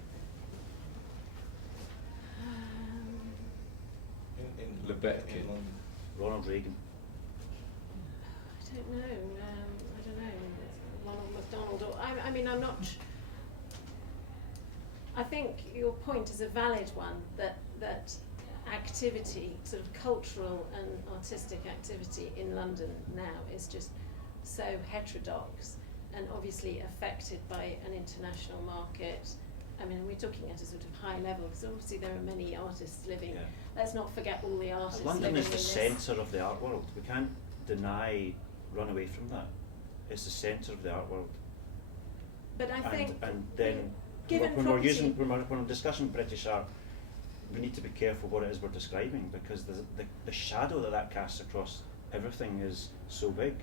In Lebetkin. Ronald Reagan. I don't know, Ronald McDonald, or I'm not. I think your point is a valid one, that activity, sort of cultural and artistic activity in London now is just so heterodox and obviously affected by an international market. I mean, we're talking at a sort of high level, because obviously there are many artists living. Yeah. Let's not forget all the artists London living is the centre of the art world. We can't run away from that. It's the centre of the art world. But I think, and then when we're discussing British art, we need to be careful what it is we're describing, because the shadow that casts across everything is so big.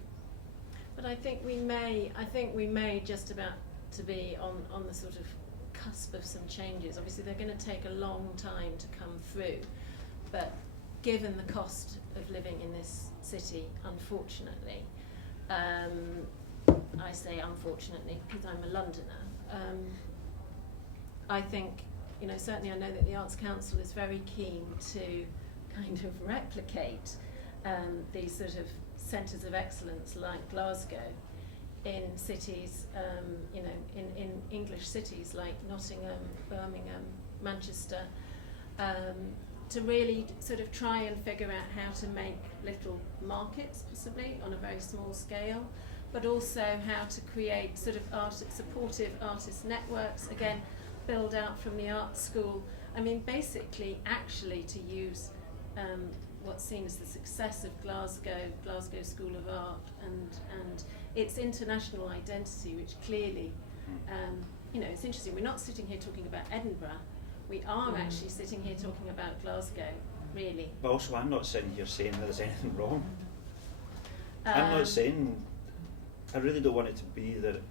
But I think we may just about to be on the sort of cusp of some changes. Obviously, they're going to take a long time to come through, but given the cost of living in this city, unfortunately, I say unfortunately because I'm a Londoner, I think, certainly I know that the Arts Council is very keen to kind of replicate these sort of centres of excellence like Glasgow in cities, in English cities like Nottingham, Birmingham, Manchester, to really sort of try and figure out how to make little markets, possibly on a very small scale, but also how to create sort of supportive artist networks, again, build out from the art school. I mean, basically, actually to use what's seen as the success of Glasgow School of Art and its international identity, which clearly, it's interesting. We're not sitting here talking about Edinburgh. We are actually sitting here talking about Glasgow, really. But also, I'm not sitting here saying that there's anything wrong. I'm not saying, I really don't want it to be that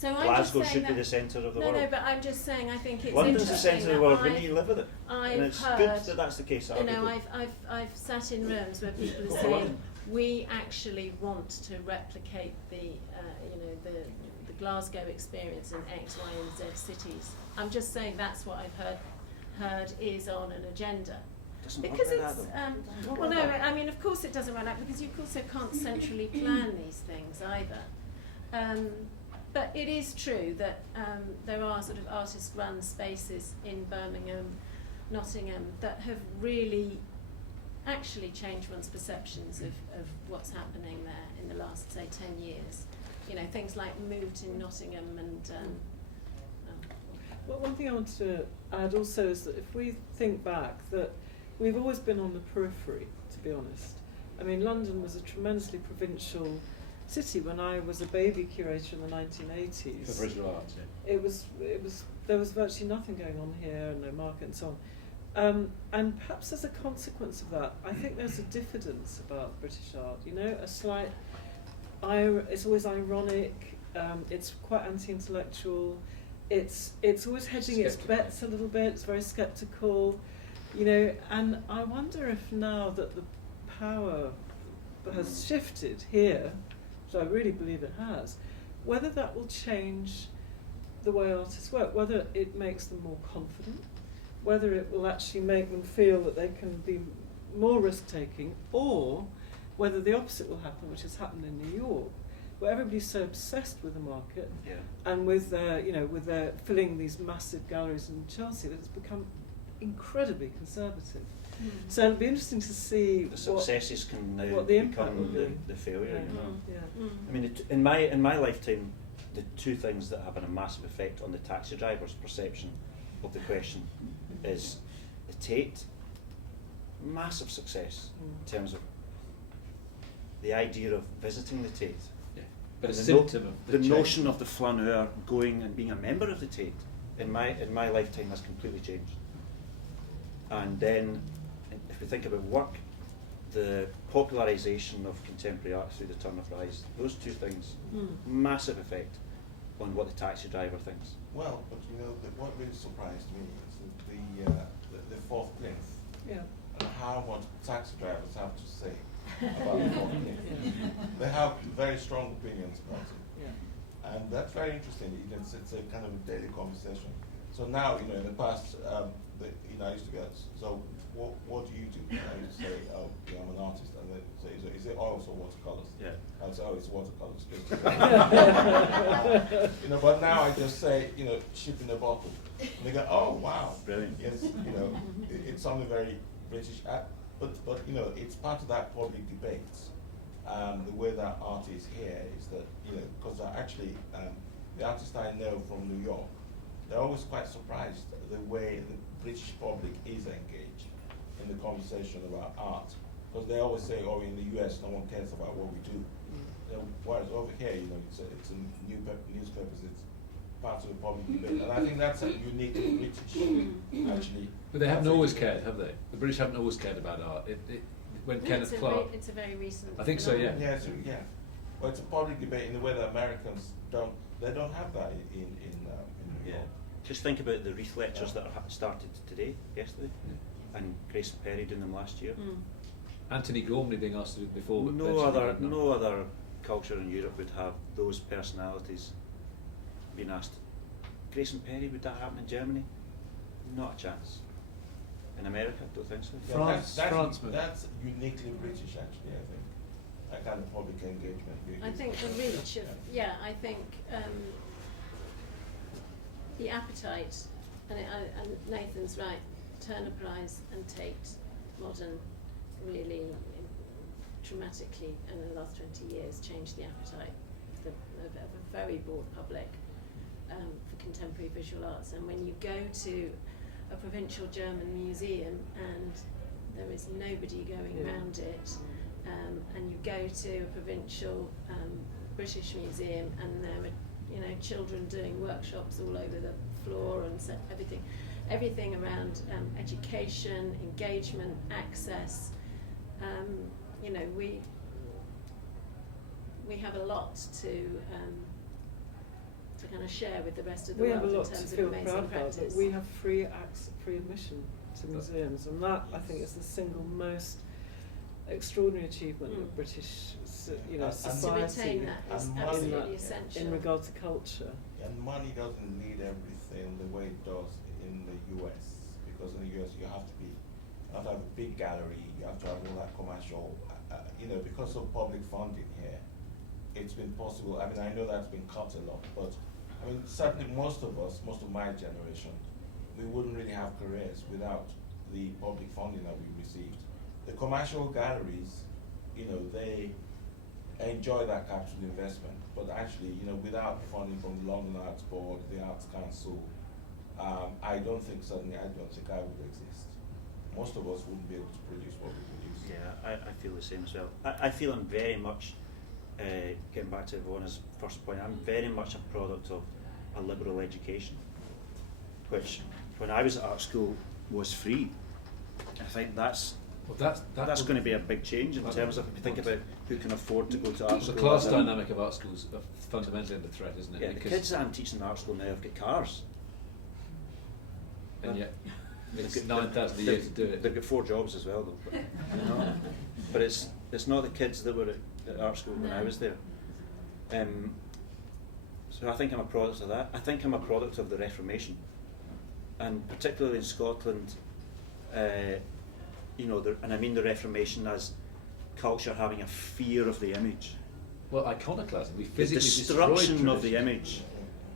Glasgow should be the centre of the world. No, but I'm just saying I think it's London's the centre of the world, we need to live with it. And it's heard, good that that's the case. I've sat in rooms where people are saying, we actually want to replicate the Glasgow experience in X, Y, and Z cities. I'm just saying that's what I've heard is on an agenda. Doesn't because work it's like that, I mean, of course it doesn't work like, because you also can't centrally plan these things either. But it is true that there are sort of artist-run spaces in Birmingham, Nottingham, that have really actually changed one's perceptions of what's happening there in the last, say, 10 years. You know, things like Moved in Nottingham and... Well, one thing I want to add also is that if we think back, that we've always been on the periphery, to be honest. I mean, London was a tremendously provincial city when I was a baby curator in the 1980s. For visual arts, yeah. There was virtually nothing going on here, and no market and so on. And perhaps as a consequence of that, I think there's a diffidence about British art, you know, a slight, it's always ironic, it's quite anti-intellectual, it's always hedging its bets a little bit, it's very sceptical, you know, and I wonder if now that the power has shifted here, which I really believe it has, whether that will change the way artists work, whether it makes them more confident, whether it will actually make them feel that they can be more risk-taking, or whether the opposite will happen, which has happened in New York, where everybody's so obsessed with the market and with their, you know, with their filling these massive galleries in Chelsea that it's become incredibly conservative. So it'll be interesting to see the successes can now what the impact will become be. the failure. You know? Yeah. I mean, in my lifetime, the two things that have had a massive effect on the taxi driver's perception of the question is the Tate, massive success in terms of the idea of visiting the Tate. Yeah. But a And symptom of the change. notion of the flaneur going and being a member of the Tate in my lifetime has completely changed. And then, if we think about work, the popularisation of contemporary art through the Turner Prize, those two things, massive effect on what the taxi driver thinks. Well, but you know, what really surprised me is the fourth plinth, Yeah. and how much taxi drivers have to say about the fourth plinth. They have very strong opinions about it. Yeah. And that's very interesting. It's a kind of a daily conversation. So now, you know, in the past, you know, I used to get, so what do you do? I used to say, oh, yeah, I'm an artist. And they say, is it oils or watercolors? Yeah. I'd say, oh, it's watercolors. You know, but now I just say, you know, ship in a bottle. And they go, oh, wow. Brilliant. Yes, you know, it's something very British. But you know, it's part of that public debate. The way that art is here is that, you know, because actually the artists I know from New York, they're always quite surprised at the way the British public is engaged in the conversation about art. Because they always say, oh, in the US, no one cares about what we do. You know, whereas over here, you know, it's in newspapers, it's part of the public debate. And I think that's a uniquely British, actually. But they haven't always cared, have they? The British haven't always cared about art. When Kenneth Clark... It's a very recent... I think so, yeah. Yeah, yeah. Well, it's a public debate in the way that Americans don't have that in New York. Just think about the wreath lectures that are started yesterday, and Grace Perry doing them last year. Anthony Gormley being asked to do it before. But No other culture in Europe would have those personalities being asked. Grace and Perry, would that happen in Germany? Not a chance. In America, don't think so. Yeah, that's uniquely British, actually, I think. That kind of public engagement. I think the reach of, I think the appetite, and Nathan's right, Turner Prize and Tate Modern really dramatically in the last 20 years changed the appetite of a very broad public for contemporary visual arts. And when you go to a provincial German museum and there is nobody going around it, and you go to a provincial British museum and there are, you know, children doing workshops all over the floor and everything around education, engagement, access. You know, we have a lot to kind of share with the rest of the world in terms of amazing practice. We have a lot to feel proud about, that we have free admission to museums, and that I think is the single most extraordinary achievement of British, you know, society. To retain that is absolutely essential in regard to culture. And money doesn't lead everything the way it does in the US, because in the US you have to have a big gallery, you have to have all that commercial, you know, because of public funding here, it's been possible. I mean, I know that's been cut a lot, but I mean, certainly most of us, most of my generation, we wouldn't really have careers without the public funding that we received. The commercial galleries, you know, they enjoy that capital investment, but actually, you know, without funding from the London Arts Board, the Arts Council, I don't think I would exist. Most of us wouldn't be able to produce what we produce. Yeah, I feel the same as well. I feel I'm very much, getting back to Iwona's first point, I'm very much a product of a liberal education, which when I was at art school was free. I think that's going to be a big change in terms of if you think about who can afford to go to art school. The class dynamic of art schools are fundamentally under threat, isn't it? Yeah, the kids that I'm teaching in art school now have got cars. And yet, it's 9,000 a year to do it. They've got 4 jobs as well, though. But, you know, but it's not the kids that were at art school when I was there. So I think I'm a product of that. I think I'm a product of the Reformation, and particularly in Scotland. You know, and I mean the Reformation as culture having a fear of the image. Well, iconoclasm. We The physically destruction of destroyed the image.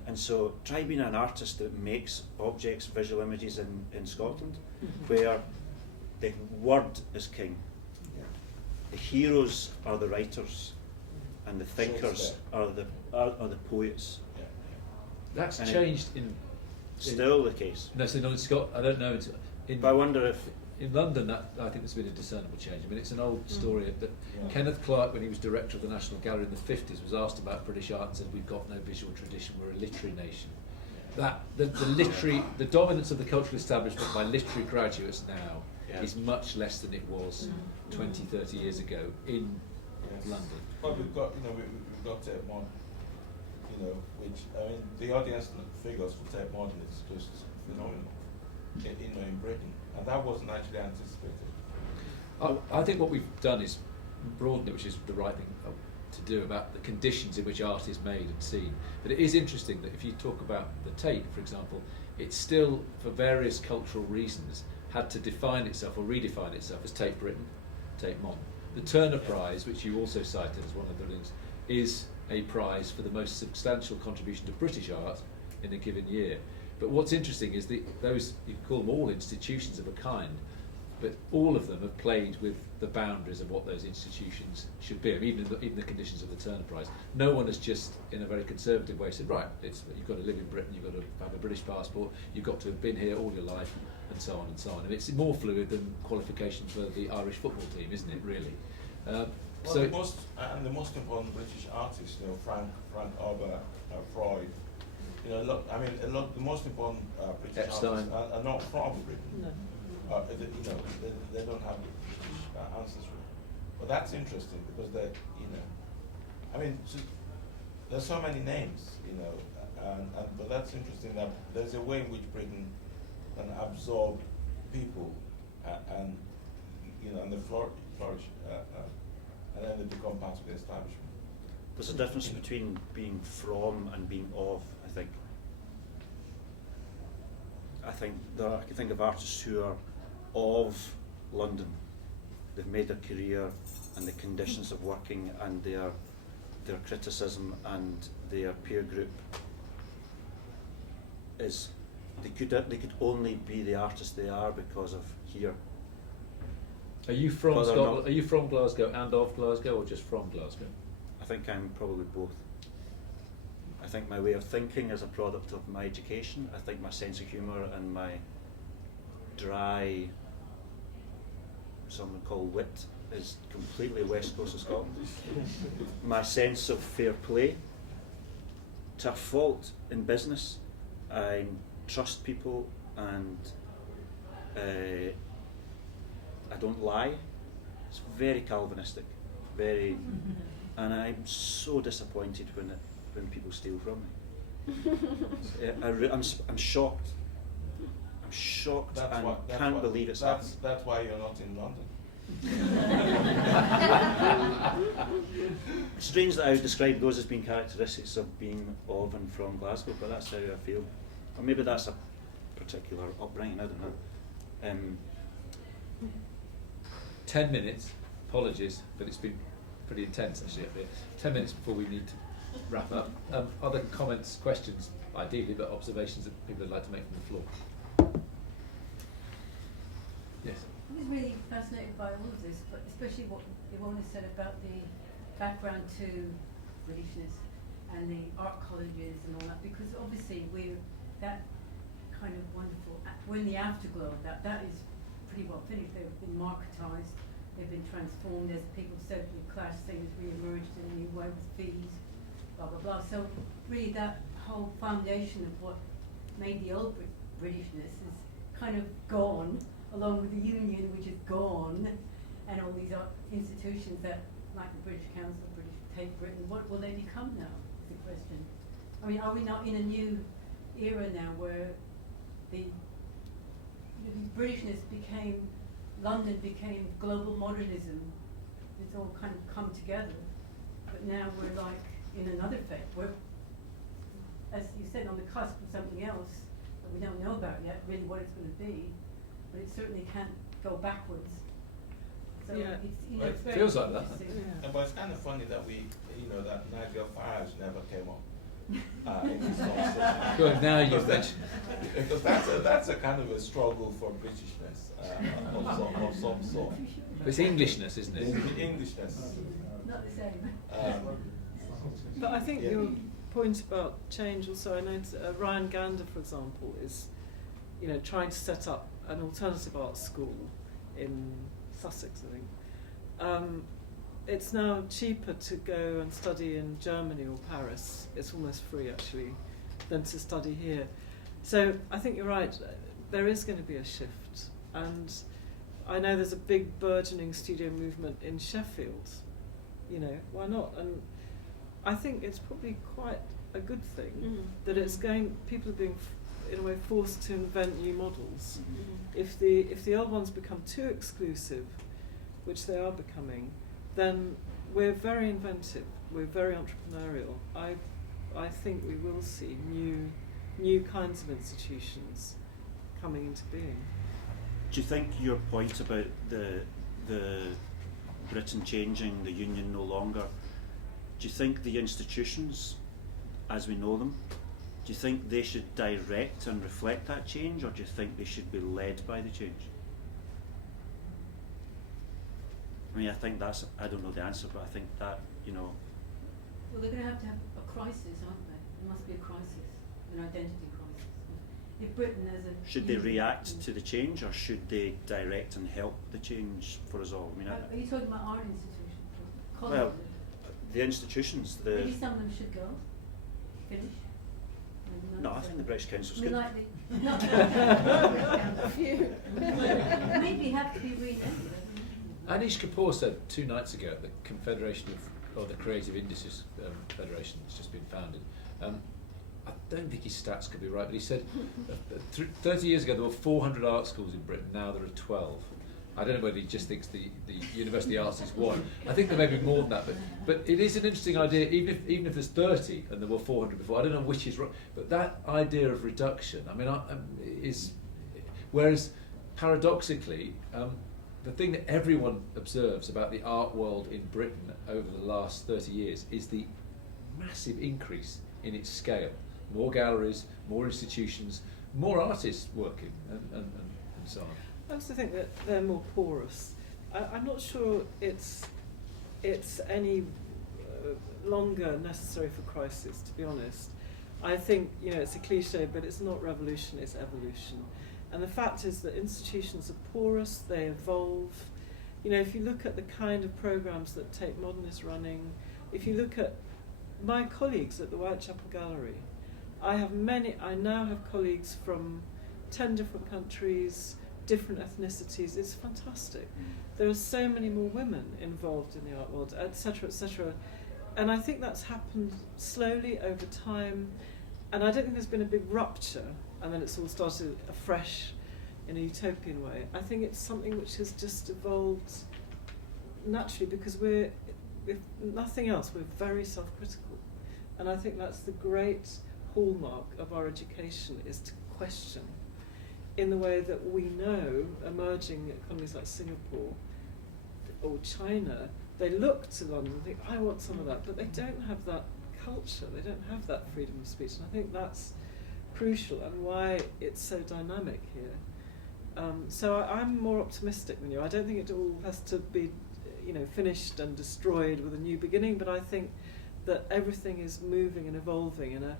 And so try being an artist that makes objects, visual images in Scotland, where the word is king. Yeah. The heroes are the writers, and the thinkers are the poets. Yeah. That's And changed in Still the case. No, so no, in Scotland, I don't know. But I wonder if in London, that I think there's been a discernible change. I mean, it's an old story that Yeah. Kenneth Clark, when he was director of the National Gallery in the 50s, was asked about British art and said, "We've got no visual tradition. We're a literary nation." That the dominance of the cultural establishment by literary graduates now is much less than it was 20, 30 years ago in London. But we've got, we've got Tate Modern, which, I mean, the audience figures for Tate Modern is just phenomenal, in Britain, and that wasn't actually anticipated. I think what we've done is broaden it, which is the right thing to do, about the conditions in which art is made and seen. But it is interesting that if you talk about the Tate, for example, it still, for various cultural reasons, had to define itself or redefine itself as Tate Britain, Tate Modern. The Turner Prize, which you also cited as one of the buildings, is a prize for the most substantial contribution to British art in a given year. But what's interesting is those, you can call them all institutions of a kind, but all of them have played with the boundaries of what those institutions should be. I mean, even the conditions of the Turner Prize. No one has just, in a very conservative way, said, right, you've got to live in Britain, you've got to have a British passport, you've got to have been here all your life, and so on and so on. And it's more fluid than qualification for the Irish football team, isn't it, really? The most important British artists, Frank Ober, Freud, the most important British Epstein. artists are not from Britain. No. They don't have British ancestry. But that's interesting because there's so many names, but that's interesting that there's a way in which Britain can absorb people and they flourish, and then they become part of the establishment. there's a difference between being from and being of, I think. I can think of artists who are of London. They've made their career, and the conditions of working and their criticism and their peer group is they could only be the artist they are because of here. Are you from But they're Scotland? not. Are you from Glasgow and of Glasgow, or just from Glasgow? I think I'm probably both. I think my way of thinking is a product of my education. I think my sense of humour and my dry, some would call wit, is completely West Coast of Scotland. My sense of fair play, to a fault in business, I trust people and I don't lie. It's very Calvinistic, very, and I'm so disappointed when people steal from me. I'm shocked. I'm shocked and can't believe it's happened. That's why you're not in London. It's strange that I would describe those as being characteristics of being of and from Glasgow, but that's how I feel. Or maybe that's a particular upbringing, I don't know. 10 minutes, apologies, but it's been pretty intense actually up here. 10 minutes before we need to wrap up. Other comments, questions, ideally, but observations that people would like to make from the floor? Yes. I was really fascinated by all of this, but especially what Iwona said about the background to Britishness and the art colleges and all that, because obviously that kind of wonderful, we're in the afterglow, that is pretty well finished. They've been marketised, they've been transformed, as people said, the class thing has re-emerged in a new way with fees, blah, blah, blah. So really that whole foundation of what made the old Britishness is kind of gone, along with the Union, which is gone, and all these institutions that, like the British Council, British Take Britain, what will they become now, is the question. I mean, are we not in a new era now where the Britishness London became global modernism, it's all kind of come together, but now we're like in another phase. We're, as you said, on the cusp of something else that we don't know about yet, really what it's going to be, but it certainly can't go backwards. So Yeah. it's, Well, it's it very feels like that. interesting. And but it's kind of funny that that Nigel Farage never came up in this conversation. Good, now you've Because mentioned. Because that's a kind of a struggle for Britishness of some sort. It's Englishness, isn't it? Englishness. Not the same. But I think Yeah. your point about change also, I know Ryan Gander, for example, is trying to set up an alternative arts school in Sussex, I think. It's now cheaper to go and study in Germany or Paris, it's almost free actually, than to study here. So I think you're right, there is going to be a shift. And I know there's a big burgeoning studio movement in Sheffield, why not? And I think it's probably quite a good thing that it's people are being in a way forced to invent new models. If the old ones become too exclusive, which they are becoming, then we're very inventive, we're very entrepreneurial. I think we will see new kinds of institutions coming into being. Do you think your point about the Britain changing, the Union no longer, do you think the institutions, as we know them, do you think they should direct and reflect that change, or do you think they should be led by the change? I mean, I think I don't know the answer, but I think that, Well, they're going to have a crisis, aren't they? There must be a crisis, an identity crisis. If Britain as a should they union- react to the change, or should they direct and help the change for us all? I mean, Are you talking about art institutions? well, Colleges? the institutions, Maybe some of them should go, finish. Maybe not no, I think the British Council's I mean, good. like maybe have to be reinvented. Anish Kapoor said 2 nights ago at the Confederation of the Creative Industries Federation that's just been founded. I don't think his stats could be right, but he said 30 years ago there were 400 art schools in Britain. Now there are 12. I don't know whether he just thinks the University Arts is one. I think there may be more than that, but it is an interesting idea. Even if there's 30 and there were 400 before, I don't know which is right. But that idea of reduction, I mean, is whereas paradoxically. The thing that everyone observes about the art world in Britain over the last 30 years is the massive increase in its scale. More galleries, more institutions, more artists working, and so on. I also think that they're more porous. I'm not sure it's any longer necessary for crisis, to be honest. I think, it's a cliche, but it's not revolution, it's evolution. And the fact is that institutions are porous, they evolve. If you look at the kind of programs that Tate Modern is running, if you look at my colleagues at the Whitechapel Gallery, I now have colleagues from 10 different countries, different ethnicities. It's fantastic. There are so many more women involved in the art world, etc., etc. And I think that's happened slowly over time. And I don't think there's been a big rupture and then it's all started afresh in a utopian way. I think it's something which has just evolved naturally because if nothing else, we're very self-critical. And I think that's the great hallmark of our education, is to question in the way that we know emerging economies like Singapore or China they look to London and think, I want some of that, but they don't have that culture, they don't have that freedom of speech, and I think that's crucial and why it's so dynamic here. So I'm more optimistic than you. I don't think it all has to be, finished and destroyed with a new beginning, but I think that everything is moving and evolving in a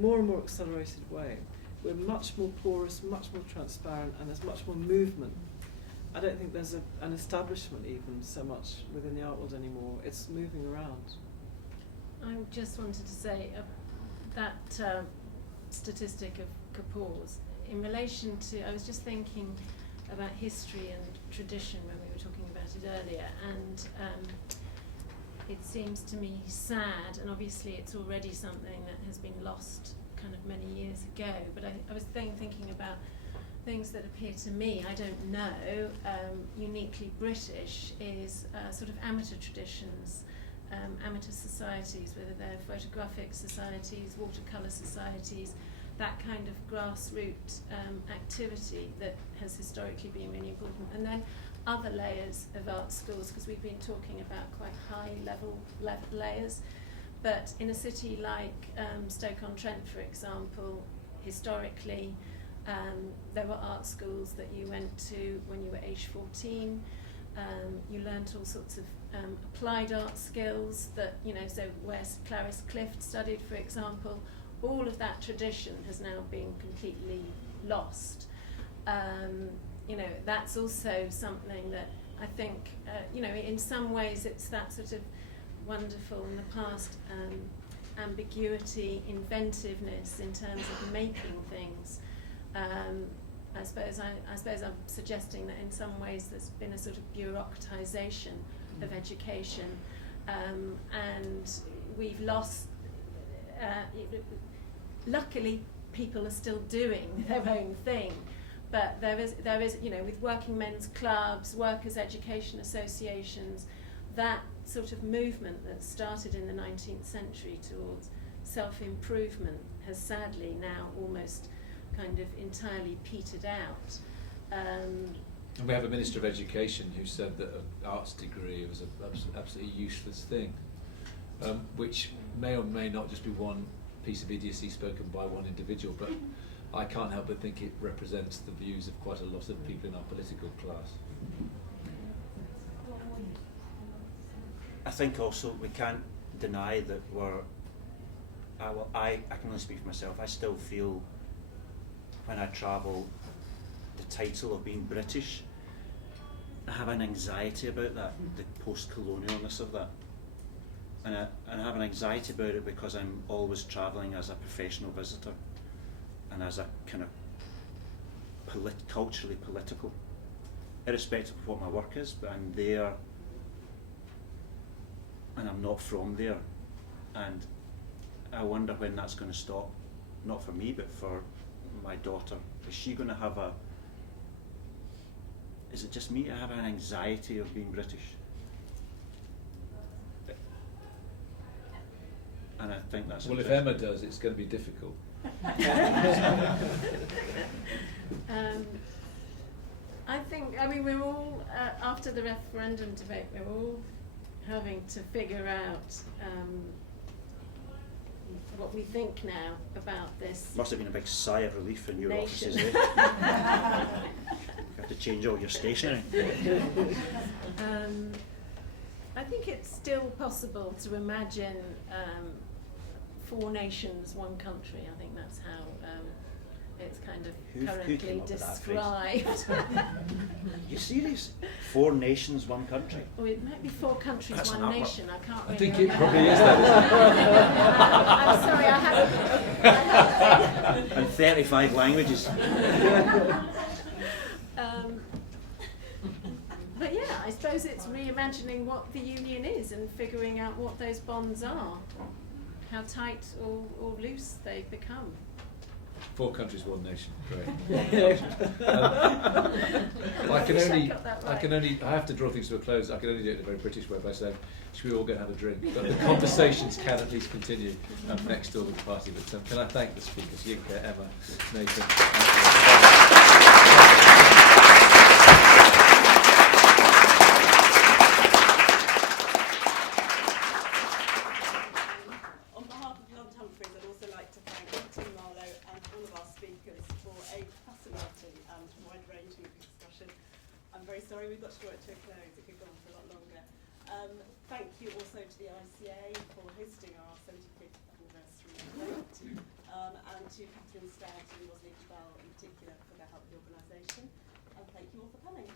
more and more accelerated way. We're much more porous, much more transparent, and there's much more movement. I don't think there's an establishment even so much within the art world anymore. It's moving around. I just wanted to say that statistic of Kapoor's, in relation to, I was just thinking about history and tradition when we were talking about it earlier, and it seems to me sad, and obviously it's already something that has been lost kind of many years ago, but I was thinking about things that appear to me, I don't know, uniquely British, is sort of amateur traditions, amateur societies, whether they're photographic societies, watercolour societies, that kind of grassroots activity that has historically been really important. And then other layers of art schools, because we've been talking about quite high level layers, but in a city like Stoke-on-Trent, for example, historically, there were art schools that you went to when you were age 14. You learnt all sorts of applied art skills that, so where Clarice Clift studied, for example, all of that tradition has now been completely lost. That's also something that I think, in some ways it's that sort of wonderful in the past ambiguity, inventiveness in terms of making things. I suppose I'm suggesting that in some ways there's been a sort of bureaucratization of education, and we've lost. Luckily, people are still doing their own thing, but there is, with working men's clubs, workers' education associations, that sort of movement that started in the 19th century towards self-improvement has sadly now almost kind of entirely petered out. And we have a Minister of Education who said that an arts degree was an absolutely useless thing, which may or may not just be one piece of idiocy spoken by one individual, but I can't help but think it represents the views of quite a lot of people in our political class. I think also we can't deny that I can only speak for myself, I still feel when I travel the title of being British, I have an anxiety about that, the post-colonialness of that. And I have an anxiety about it because I'm always travelling as a professional visitor and as a kind of culturally political, irrespective of what my work is, but I'm there and I'm not from there. And I wonder when that's going to stop, not for me, but for my daughter. Is she going to have is it just me? I have an anxiety of being British. And I think that's... Well, if Emma does, it's going to be difficult. I think, we're all, after the referendum debate, we're all having to figure out what we think now about this. Must have been a big sigh of relief in your nation. offices, eh? You have to change all your stationery. I think it's still possible to imagine 4 nations, 1 country. I think that's how it's kind of Who currently came up with that phrase? described. You serious? 4 nations, 1 country? Or it might be 4 countries, That's 1 not nation. I can't I really think it remember. probably is that, I'm sorry, I haven't. And 35 languages. But yeah, I suppose it's reimagining what the union is and figuring out what those bonds are, how tight or loose they've become. 4 countries, 1 nation. Great. I have to draw things to a close. I can only do it in a very British way by saying, should we all go and have a drink? But the conversations can at least continue next door with the party. But can I thank the speakers, Yinka, Emma, Nathan. very sorry, we've got to draw it to a close. It could go on for a lot longer. Thank you also to the ICA for hosting our 75th anniversary event, and to Catherine Stout and Rosalie Cabell in particular for their help with the organisation. And thank you all for coming.